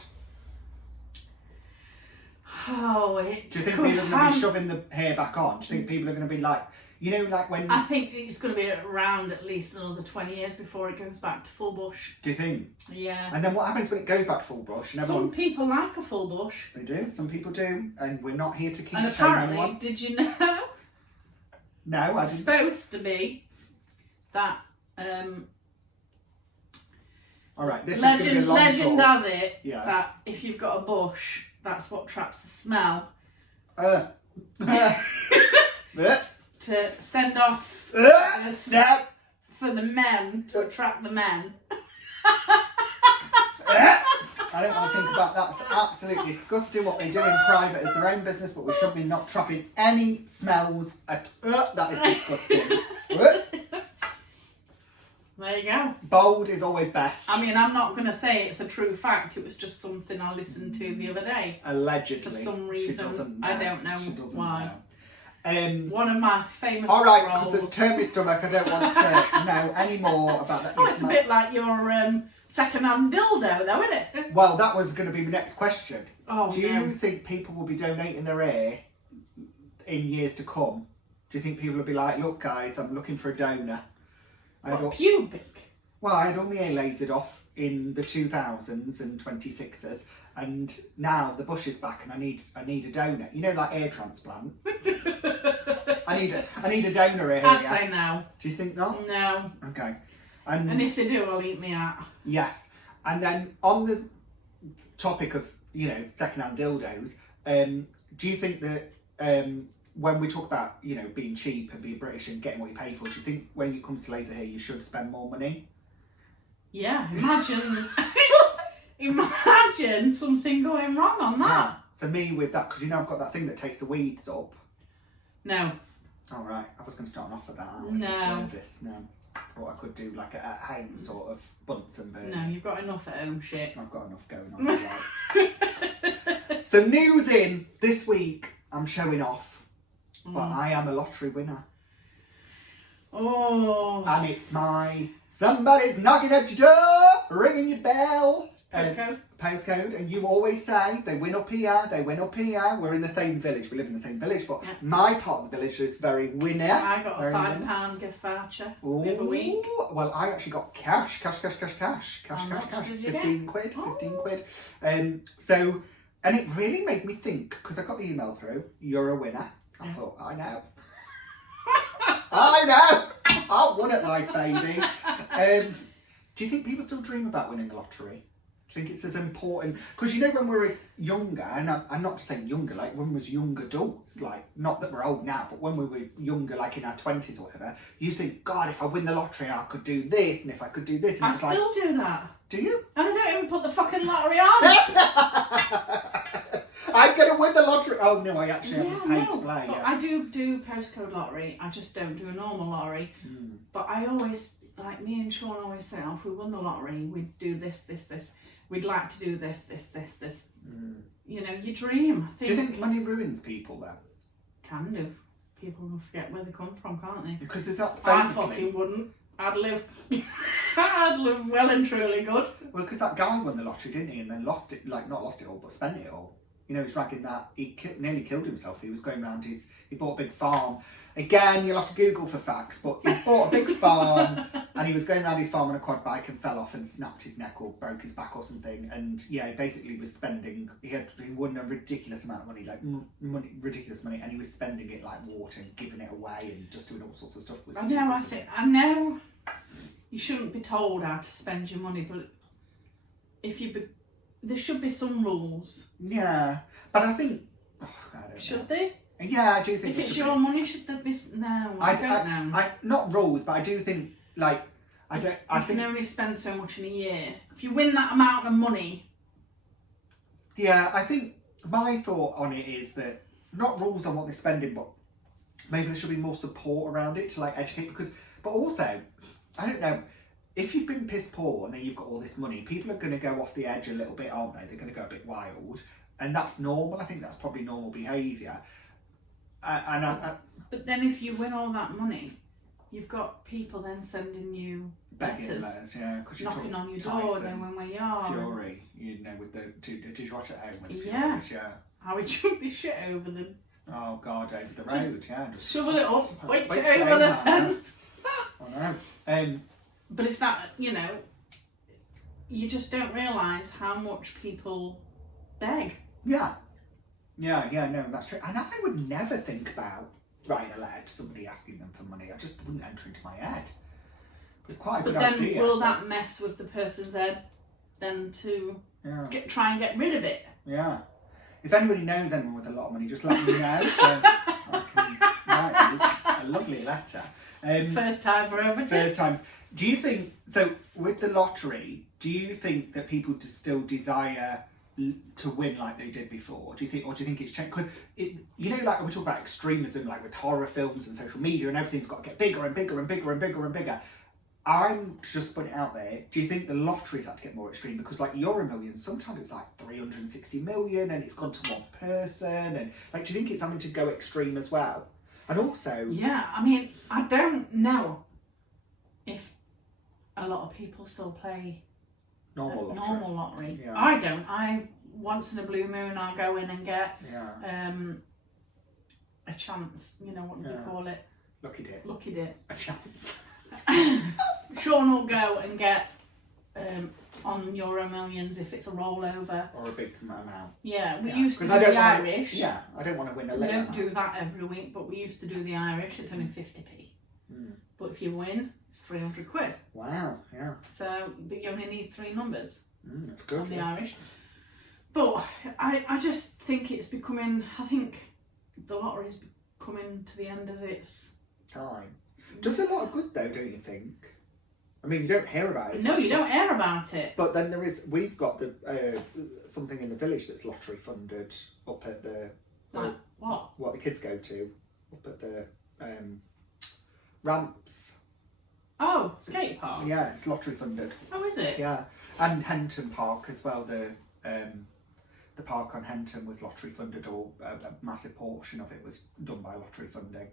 Oh, it. Do you think people are going to be shoving the hair back on? Do you think people are going to be like, you know, like when... I think it's going to be around at least another 20 years before it goes back to full bush. Do you think? Yeah. And then what happens when it goes back to full bush? And some people like a full bush. They do. Some people do. And we're not here to keep and shaming apparently, anyone. did you know? No, I didn't. It's supposed to be that... All right, this is going to be a long legend talk. has it that if you've got a bush, that's what traps the smell. To send off for the men, to attract the men. I don't want to think about that. It's absolutely disgusting what they do in private as their own business, but we should be not trapping any smells at that is disgusting. There you go. Bold is always best. I mean, I'm not going to say it's a true fact. It was just something I listened to the other day. Allegedly. For some reason. She doesn't know. I don't know why. One of my famous all right, because it's turned my stomach. I don't want to know any more about that. Oh, it's a bit like your second-hand dildo, though, isn't it? Well, that was going to be my next question. Oh, do you think people will be donating their hair in years to come? Do you think people will be like, look, guys, I'm looking for a donor? Pubic? Well, I had all my hair lasered off in the 2000s and 26s, and now the bush is back, and I need a donor. You know, like hair transplant. I need a donor here. I'd say no. Do you think not? No. Okay. And if they do, I'll eat me out. Yes. And then on the topic of, you know, second-hand dildos, do you think that when we talk about, you know, being cheap and being British and getting what you pay for, do you think when it comes to laser hair you should spend more money? Yeah, imagine something going wrong on that. Yeah. So me with that, because you know I've got that thing that takes the weeds up. No. All right, I was going to start off with that. No. Service. No. Or I could do like a at home sort of Bunsen burner. No, you've got enough at home shit. I've got enough going on. Right. So news in this week, I'm showing off, but I am a lottery winner. Oh. And it's my somebody's knocking at your door, ringing your bell. Postcode, and you always say they win up here, they win up here. We're in the same village, we live in the same village, but my part of the village is very winner. I got a £5 gift voucher the other week. Well, I actually got cash. 15 quid. So And it really made me think, because I got the email through, you're a winner. I thought, I know. I know. I won at life, baby. Do you think people still dream about winning the lottery? Do you think it's as important? Because you know when we were younger, and I'm not just saying younger, like when we was young adults, like not that we're old now, but when we were younger, like in our 20s or whatever, you think, God, if I win the lottery, I could do this, and if I could do this. And I still do that. Do you? And I don't even put the fucking lottery on. I'm going to win the lottery. Oh, no, I actually haven't paid to play. But I do postcode lottery. I just don't do a normal lottery. But I always, like me and Sean always say, oh, if we won the lottery, we'd do this, this, this. We'd like to do this, this, this, this. You know, you dream. Do you think money ruins people, then? Can do. People can forget where they come from, can't they? Because it's not I fucking wouldn't. I'd live well and truly good. Well, because that guy won the lottery, didn't he? And then lost it, like not lost it all, but spent it all. You know, he's ragging that, nearly killed himself. He was going around he bought a big farm. Again, you'll have to Google for facts, but he bought a big farm and he was going around his farm on a quad bike and fell off and snapped his neck or broke his back or something. And yeah, he basically was spending, he won a ridiculous amount of money, like ridiculous money, and he was spending it like water and giving it away and just doing all sorts of stuff. I know you shouldn't be told how to spend your money, but there should be some rules. Yeah, but I think... Oh, I don't know. Should they? Yeah, I do think... If it's your money, should there be... No, I don't know. Not rules, but I do think, like... I can only spend so much in a year. If you win that amount of money... Yeah, I think my thought on it is that not rules on what they're spending, but maybe there should be more support around it to, like, educate. But also, I don't know... If you've been piss poor and then you've got all this money, people are going to go off the edge a little bit, aren't they? They're going to go a bit wild. And that's normal. I think that's probably normal behaviour. But then if you win all that money, you've got people then sending you letters, knocking on your door, knowing where you are. Fury, you know, with the... Did you watch it at home with the Furies? Yeah. How we chuck this shit over the... Oh, God, over the road, Just shovel it up, wait it over the fence. I know. But if that, you know, you just don't realise how much people beg. Yeah, no, that's true. And I would never think about writing a letter to somebody asking them for money. I just wouldn't enter into my head. It's quite a good idea. But then will that mess with the person's head then to try and get rid of it? Yeah. If anybody knows anyone with a lot of money, just let me know so I can write a lovely letter. First time for everything. First times. Do you think, so with the lottery, do you think that people still desire to win like they did before? Do you think it's changed? Because, you know, like we talk about extremism, like with horror films and social media and everything's got to get bigger and bigger and bigger and bigger and bigger. I'm just putting it out there. Do you think the lottery's had to get more extreme? Because like Euro Millions, sometimes it's like 360 million and it's gone to one person. And like, do you think it's having to go extreme as well? And also... Yeah, I mean, I don't know if a lot of people still play normal lottery. Yeah. I don't. Once in a blue moon, I'll go in and get a chance. You know, what do you call it? Lucky dip. A chance. Sean will go and get on Euro Millions if it's a rollover. Or a big amount. Yeah, we used to do the Irish. Yeah, I don't want to win a We don't do that every week, but we used to do the Irish. It's only 50p. But if you win, it's 300 quid. Wow, yeah. So, but you only need 3 numbers that's good, on the Irish. But I just think it's becoming, I think the lottery's coming to the end of its time. Does a lot of good though, don't you think? I mean, you don't hear about it. No, you don't hear about it. But then we've got the something in the village that's lottery funded up at the... Like what? What the kids go to, up at the ramps. Oh, skate park? Yeah, it's lottery funded. Oh, is it? Yeah, and Henton Park as well. The park on Henton was lottery funded, or a massive portion of it was done by lottery funding.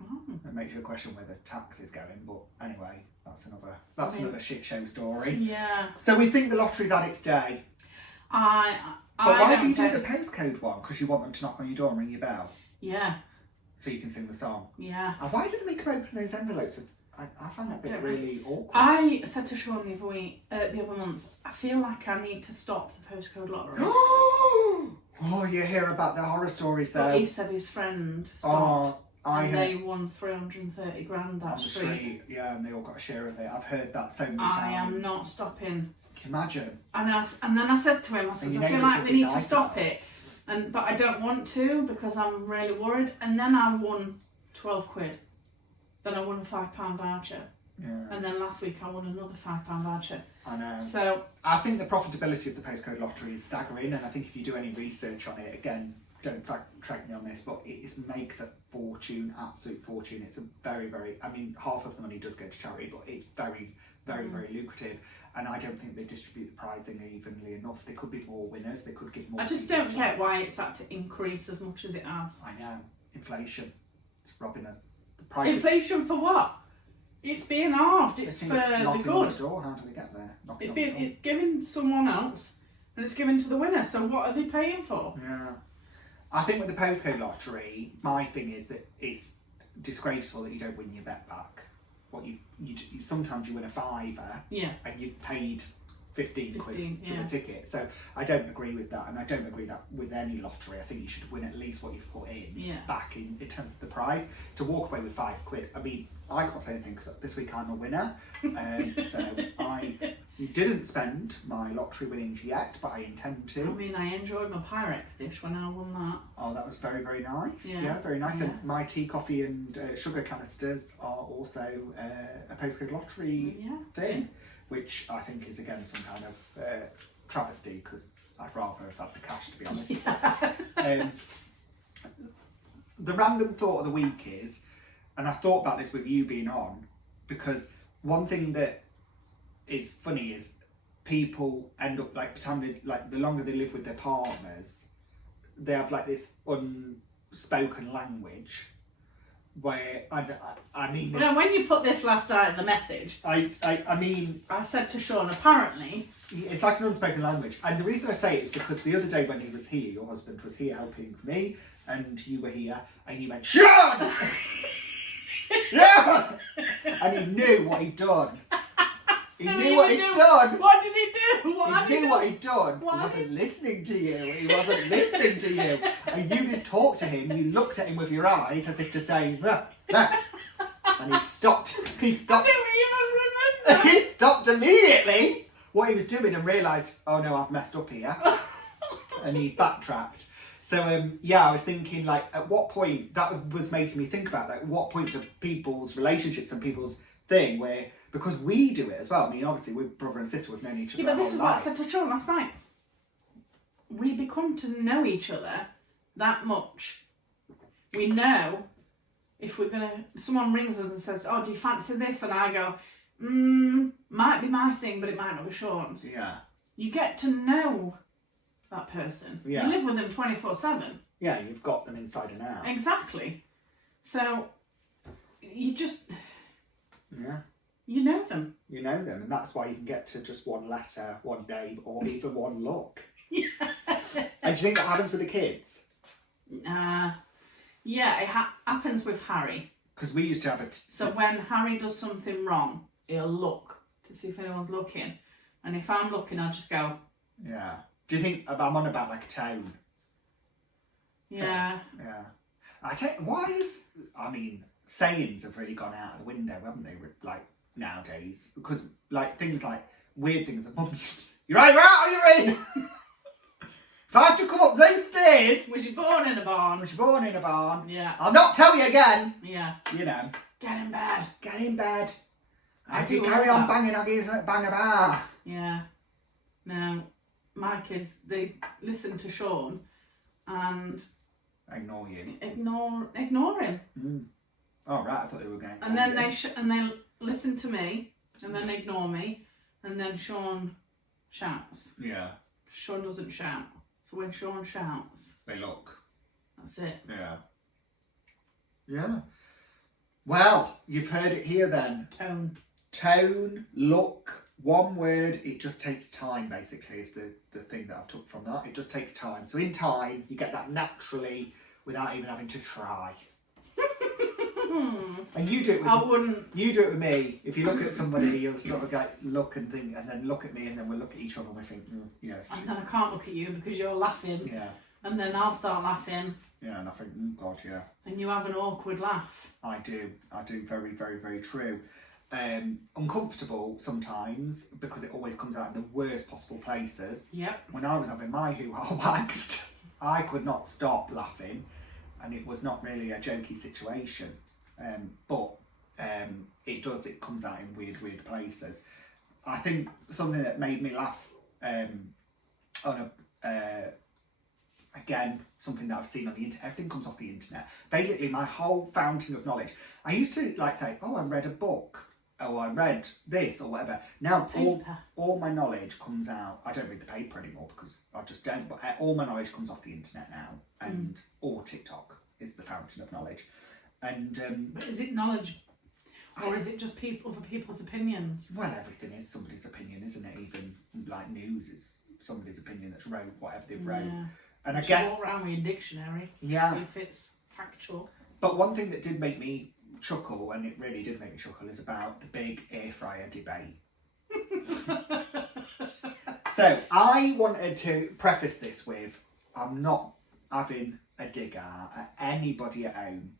Oh. It makes you question where the tax is going, but anyway, that's another shit show story. Yeah. So we think the lottery's had its day. But why do you do the postcode one? Because you want them to knock on your door and ring your bell? Yeah. So you can sing the song? Yeah. And why did they make them open those envelopes? I found that bit really awkward. I said to Sean the other month, I feel like I need to stop the postcode lottery. Oh, you hear about the horror stories But though. he said his friend stopped. And they won 330 grand that street. Yeah, and they all got a share of it. I've heard that so many I times. am not stopping. Can you imagine? And then I said to him, I said, I feel like we need to stop it. But I don't want to because I'm really worried. And then I won 12 quid. Then I won a £5 voucher. Yeah. And then last week I won another £5 voucher. I know. So I think the profitability of the postcode lottery is staggering, and I think if you do any research on it, again, don't fact track me on this, but it makes a fortune, absolute fortune. It's a very, very, I mean, half of the money does go to charity, but it's very, very, very lucrative. And I don't think they distribute the prizing evenly enough. There could be more winners. They could give more. I just don't get why it's had to increase as much as it has. I know. Inflation. It's robbing us. The price. Inflation for what? It's being halved. It's for the good. On the door. How do they get there? It's given someone else, and it's given to the winner. So what are they paying for? Yeah. I think with the postcode lottery, my thing is that it's disgraceful that you don't win your bet back. What you sometimes you win a fiver, and you've paid 15 quid for the ticket. So I don't agree with that, and I don't agree that with any lottery. I think you should win at least what you've put in back in terms of the prize. To walk away with 5 quid, I mean, I can't say anything because this week I'm a winner. So I didn't spend my lottery winnings yet, but I intend to. I mean, I enjoyed my Pyrex dish when I won that. Oh, that was very, very nice. Yeah, very nice. Yeah. And my tea, coffee and sugar canisters are also a postcode lottery thing, which I think is, again, some kind of travesty because I'd rather have had the cash, to be honest. The random thought of the week is, and I thought about this with you being on, because one thing that is funny is people end up, like, the longer they live with their partners, they have like this unspoken language where I mean this, when you put this last night in the message, I mean, I said to Sean, apparently it's like an unspoken language. And the reason I say it is because the other day when he was here, your husband was here helping me, and you were here, and you went, Sean! Yeah! And he knew what he'd done. He knew what he'd done. What did he do? He knew what he'd done. He wasn't listening to you. He wasn't listening to you. And you didn't talk to him. You looked at him with your eyes as if to say, and he stopped. He stopped. I don't even remember. He stopped immediately what he was doing and realised, oh no, I've messed up here. And he backtracked. So I was thinking, like, at what point, that was making me think about, like, what point of people's relationships and people's thing where, because we do it as well. I mean, obviously we're brother and sister, we've known each other. Yeah, but this is what I life. said to Sean last night. We become to know each other that much. We know if we're gonna. Someone rings us and says, "Oh, do you fancy this?" And I go, "Might be my thing, but it might not be Sean's." Yeah. You get to know that person. Yeah. You live with them 24/7. Yeah, you've got them inside and out. Exactly. So you just. Yeah. You know them. You know them, and that's why you can get to just one letter, one name, or even one look. Yeah. And do you think that happens with the kids? Yeah, it happens with Harry. Because we used to have So when Harry does something wrong, he'll look to see if anyone's looking. And if I'm looking, I'll just go... Yeah. Do you think I'm on about, like, a tone? Yeah. So, yeah. I mean, sayings have really gone out of the window, haven't they? Like, nowadays. Because, like, things like, weird things that mum used to say. You're either out or you're in! If I have to come up those stairs... Was you born in a barn? Was you born in a barn? Yeah. I'll not tell you again! Yeah. You know. Get in bed. Get in bed. I if you do carry love on that. banging, I'll give you a bang a bar. Yeah. Now, my kids, they listen to Sean and... Ignore you. Ignore him. Oh, right, I thought they were going... And then they listen to me, and then they ignore me, and then Sean shouts. Yeah. Sean doesn't shout. So when Sean shouts... They look. That's it. Yeah. Yeah. Well, you've heard it here then. Tone, look, one word, it just takes time, basically, is the thing that I've took from that. It just takes time. So in time, you get that naturally without even having to try. And you do it with I wouldn't. You do it with me. If you look at somebody, you'll sort of like look and think, and then look at me, and then we'll look at each other and we think, yeah. And then I can't look at you because you're laughing. Yeah. And then I'll start laughing. Yeah, and I think, oh God, yeah. And you have an awkward laugh. I do. Very, very, very true. Uncomfortable sometimes because it always comes out in the worst possible places. Yep. When I was having my hoo-ha waxed, I could not stop laughing, and it was not really a jokey situation. But it comes out in weird places. I think something that made me laugh again, something that I've seen on the internet, everything comes off the internet. Basically, my whole fountain of knowledge, I used to say, oh, I read a book, or I read this, or whatever. Now, all my knowledge comes out, I don't read the paper anymore because I just don't, but all my knowledge comes off the internet now, and or TikTok is the fountain of knowledge. And but is it knowledge, or is it just other people's opinions? Well, everything is somebody's opinion, isn't it? Even like news is somebody's opinion that's wrote whatever they've wrote. Yeah. And I guess walk around with your dictionary, yeah, see if it's factual. But one thing that did make me chuckle, and it really did make me chuckle, is about the big air fryer debate. So I wanted to preface this with, I'm not having a dig at anybody at home.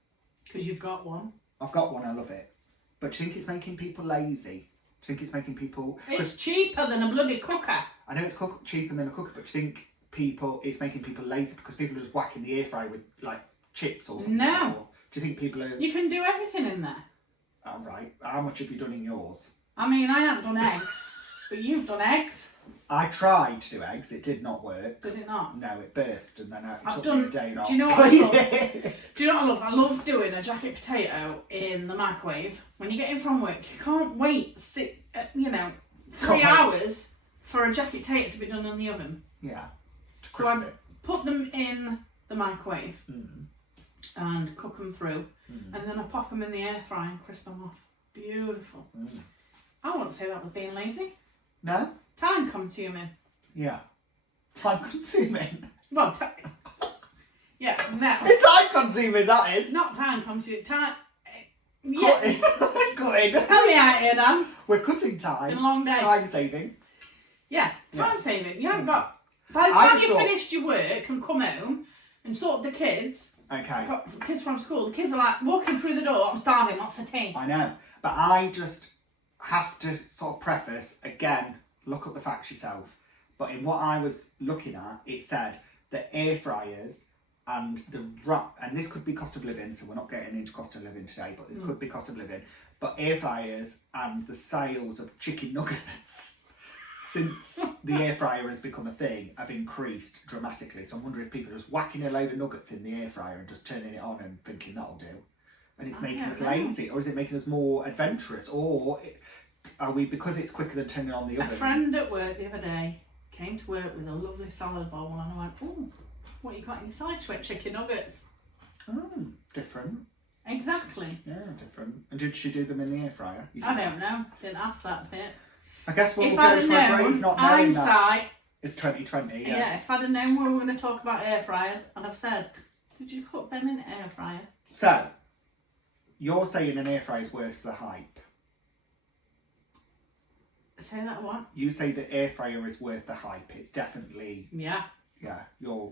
Because you've got one. I've got one, I love it. But do you think it's making people lazy? Do you think it's making people... It's cheaper than a bloody cooker. I know it's cheaper than a cooker, but do you think it's making people lazy because people are just whacking the air fryer with like chips or something? No. Or do you think people are... You can do everything in there. Oh, right. How much have you done in yours? I mean, I haven't done eggs, but you've done eggs. I tried to do eggs. It did not work. Did it not? No, it burst, and then it took done, me a day and a half. Do you know what I love? Do you know what I love? I love doing a jacket potato in the microwave. When you get in from work, you can't wait 3 hours for a jacket potato to be done in the oven. Yeah. So I put them in the microwave and cook them through, and then I pop them in the air fryer and crisp them off. Beautiful. I wouldn't say that was being lazy. No? Time consuming. Yeah. Time consuming? Well, yeah, no. Time consuming, that is. Not time consuming. Time. Yeah. Cutting. Help me out here, Dan. We're cutting time. Been a long day. Time saving. Yeah, time saving. You haven't got. By the time you finished your work and come home and sort the kids. Okay. Got kids from school. The kids are like walking through the door. I'm starving. What's for tea? I know, but I just have to sort of preface again. Look up the facts yourself. But in what I was looking at, it said that air fryers and and this could be cost of living, so we're not getting into cost of living today, but it could be cost of living. But air fryers and the sales of chicken nuggets since the air fryer has become a thing have increased dramatically. So I'm wondering if people are just whacking a load of nuggets in the air fryer and just turning it on and thinking that'll do. And it's making us lazy, or is it making us more adventurous, or are we, because it's quicker than turning on the oven? A friend at work the other day came to work with a lovely salad bowl, and I went, "Oh, what you got in your salad?" She went, "Chicken nuggets." Different. Exactly. Yeah, different. And did she do them in the air fryer? I don't know. Didn't ask that bit. I guess we'll If go I'd to have a grave known, not knowing that hindsight. it's 2020. Yeah, if I'd have known we were going to talk about air fryers, I'd have said, "Did you cook them in air fryer?" So, you're saying an air fryer is worth the hype. Say that what? You say the air fryer is worth the hype. It's definitely... Yeah. Yeah, you're...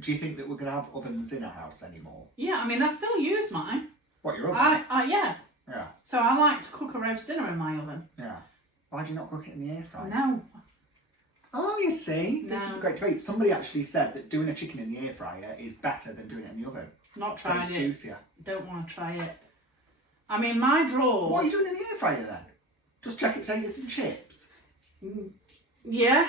do you think that we're going to have ovens in our house anymore? Yeah, I mean, I still use mine. What, your oven? Yeah. Yeah. So I like to cook a roast dinner in my oven. Yeah. Why do you not cook it in the air fryer? No. Oh, you see? No. This is a great debate. Somebody actually said that doing a chicken in the air fryer is better than doing it in the oven. Not So tried it's it. juicier. Don't want to try it. I mean, my drawer... What are you doing in the air fryer then? Just jacket potatoes and chips? Yeah.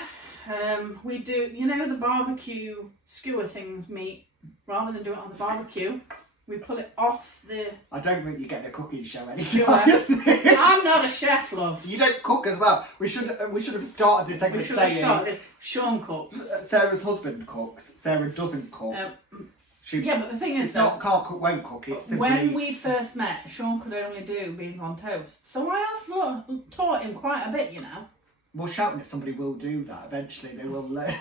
We do, you know, the barbecue skewer things meat. Rather than do it on the barbecue, we pull it off the... I don't think you're getting a cooking show anytime. I'm not a chef, love. You don't cook as well. We should have started this segment saying... Started this. Sean cooks. Sarah's husband cooks. Sarah doesn't cook. Yeah, but the thing is, it's not can't cook, won't cook. It's simply... When we first met, Sean could only do beans on toast. So I have taught him quite a bit, you know. Well, shouting at somebody will do that. Eventually they will learn.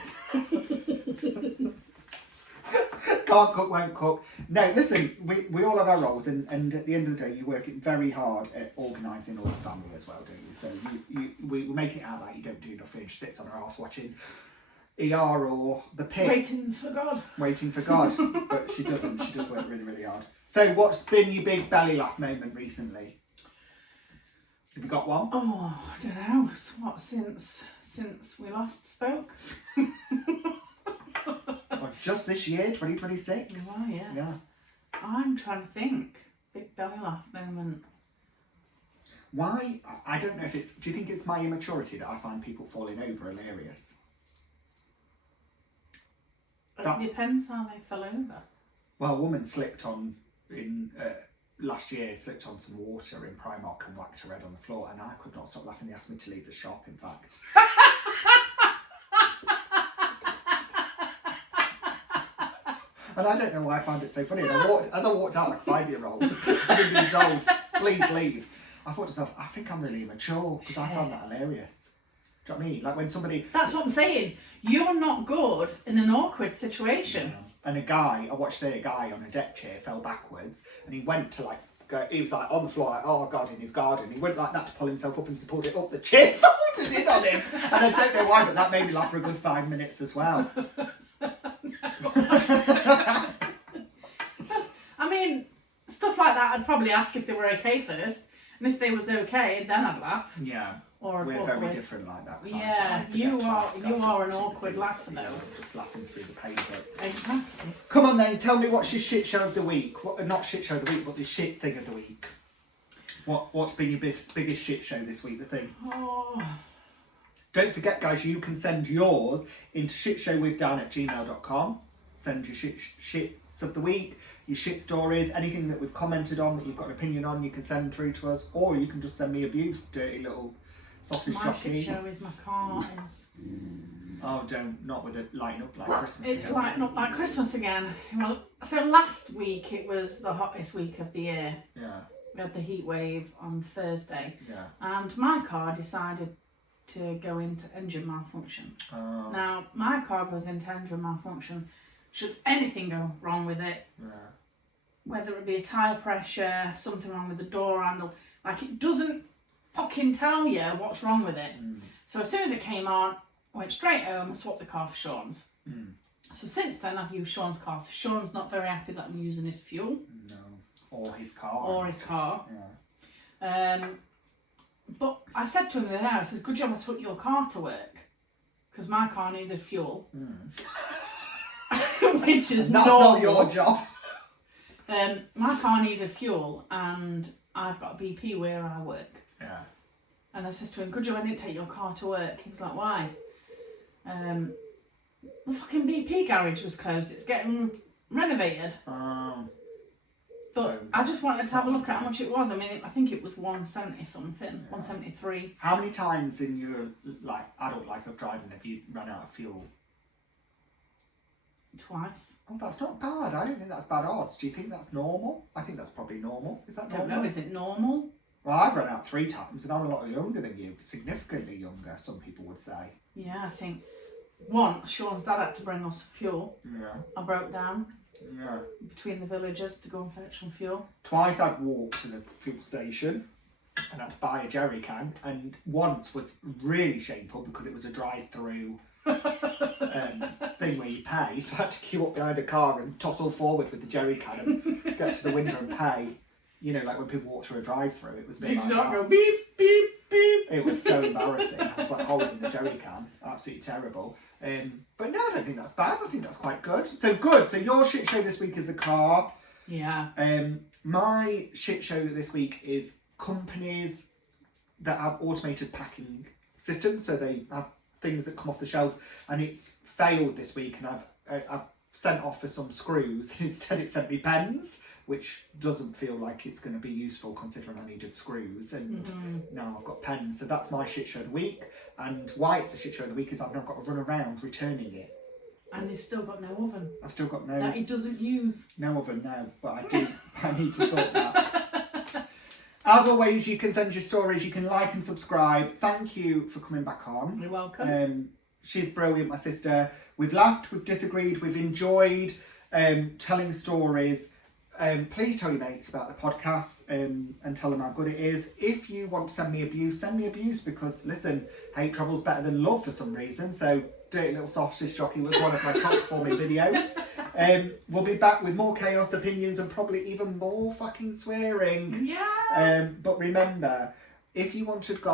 Can't cook, won't cook. No, listen, we all have our roles, and at the end of the day, you're working very hard at organising all the family as well, don't you? So we're making it out like you don't do nothing, just sits on her arse watching ER or the pit. Waiting for God. Waiting for God. But she doesn't. She does work really, really hard. So what's been your big belly laugh moment recently? Have you got one? Oh, I don't know. What, since we last spoke? Or just this year, 2026? Oh, yeah. Yeah. I'm trying to think. Big belly laugh moment. Why? I don't know if it's... Do you think it's my immaturity that I find people falling over hilarious? It depends how they fell over. Well, a woman slipped on last year, slipped on some water in Primark and whacked her head on the floor, and I could not stop laughing. They asked me to leave the shop, in fact. And I don't know why I found it so funny. And as I walked out like a 5-year-old, having been told, please leave, I thought to myself, I think I'm really immature, because I found that hilarious. Do you know what I mean? Like when somebody... That's what I'm saying. You're not good in an awkward situation. Yeah. And a guy, I watched a guy on a deck chair fell backwards, and he went to go, he was like on the floor, like, oh God, in his garden. He went like that to pull himself up, and as he pulled it up, the chair folded in on him. And I don't know why, but that made me laugh for a good 5 minutes as well. I mean, stuff like that, I'd probably ask if they were okay first, and if they was okay, then I'd laugh. Yeah. Or we're very different like that. Yeah, you are an awkward laugher though. Just laughing through the paper. Exactly. Come on then, tell me what's your shit show of the week. Not shit show of the week, but the shit thing of the week. What's been your biggest shit show this week, the thing? Oh. Don't forget, guys, you can send yours into shitshowwithdan@gmail.com. Send your shits of the week, your shit stories, anything that we've commented on that you've got an opinion on, you can send through to us, or you can just send me abuse, dirty little sausage My jockey. shit show is my car. Oh, not with it lighting up like Christmas. It's again. lighting up like Christmas again. Well, so last week it was the hottest week of the year. Yeah. We had the heat wave on Thursday. Yeah. And my car decided to go into engine malfunction. Oh. Now, my car goes into engine malfunction. Should anything go wrong with it, whether it be a tyre pressure, something wrong with the door handle, like it doesn't fucking tell you what's wrong with it. So as soon as it came on, I went straight home and swapped the car for Sean's. So since then I've used Sean's car. So Sean's not very happy that I'm using his fuel. No. Or his car. Yeah. But I said to him the other day, I said, good job I took your car to work, because my car needed fuel. Which is that's normal. not your job. My car needed fuel, and I've got a BP where I work. Yeah. And I said to him, good job I didn't take your car to work. He was like, why? The fucking BP garage was closed. It's getting renovated. But So, I just wanted to have a look at how much it was. I mean, I think it was 170 something, 173. how many times in your adult life of driving have you run out of fuel? Twice. Oh, that's not bad. I don't think that's bad odds. Do you think that's normal? I think that's probably normal. Is that I normal? don't know, is it normal? Well, I've run out 3 times, and I'm a lot younger than you. Significantly younger, some people would say. Yeah, I think once Sean's dad had to bring us fuel. Yeah. I broke down Yeah. between the villages to go and fetch some fuel. Twice I'd walked to the fuel station and had to buy a jerry can, and once was really shameful because it was a drive-through thing where you pay, so I had to queue up behind a car and tottle forward with the jerry can and get to the window and pay. You know, like when people walk through a drive-through, it was a bit Did like you not that. go beep, beep, beep? It was so embarrassing. I was like holding the jerry can, absolutely terrible. But no, I don't think that's bad. I think that's quite good. So good. So your shit show this week is the car. Yeah. My shit show this week is companies that have automated packing systems. So they have things that come off the shelf, and it's failed this week. And I've sent off for some screws. Instead, it sent me pens, which doesn't feel like it's going to be useful considering I needed screws, and now I've got pens. So that's my shit show of the week. And why it's the shit show of the week is I've now got to run around returning it. And he's still got no oven. I've still got That he doesn't use. no oven now, but I do. I need to sort that. As always, you can send your stories. You can like and subscribe. Thank you for coming back on. You're welcome. She's brilliant, my sister. We've laughed, we've disagreed, we've enjoyed telling stories. Please tell your mates about the podcast and tell them how good it is. If you want to send me abuse because, listen, hate travel's better than love for some reason. So Dirty Little Sausage Jockey was one of my top performing videos. We'll be back with more chaos, opinions, and probably even more fucking swearing. Yeah. But remember, if you want to go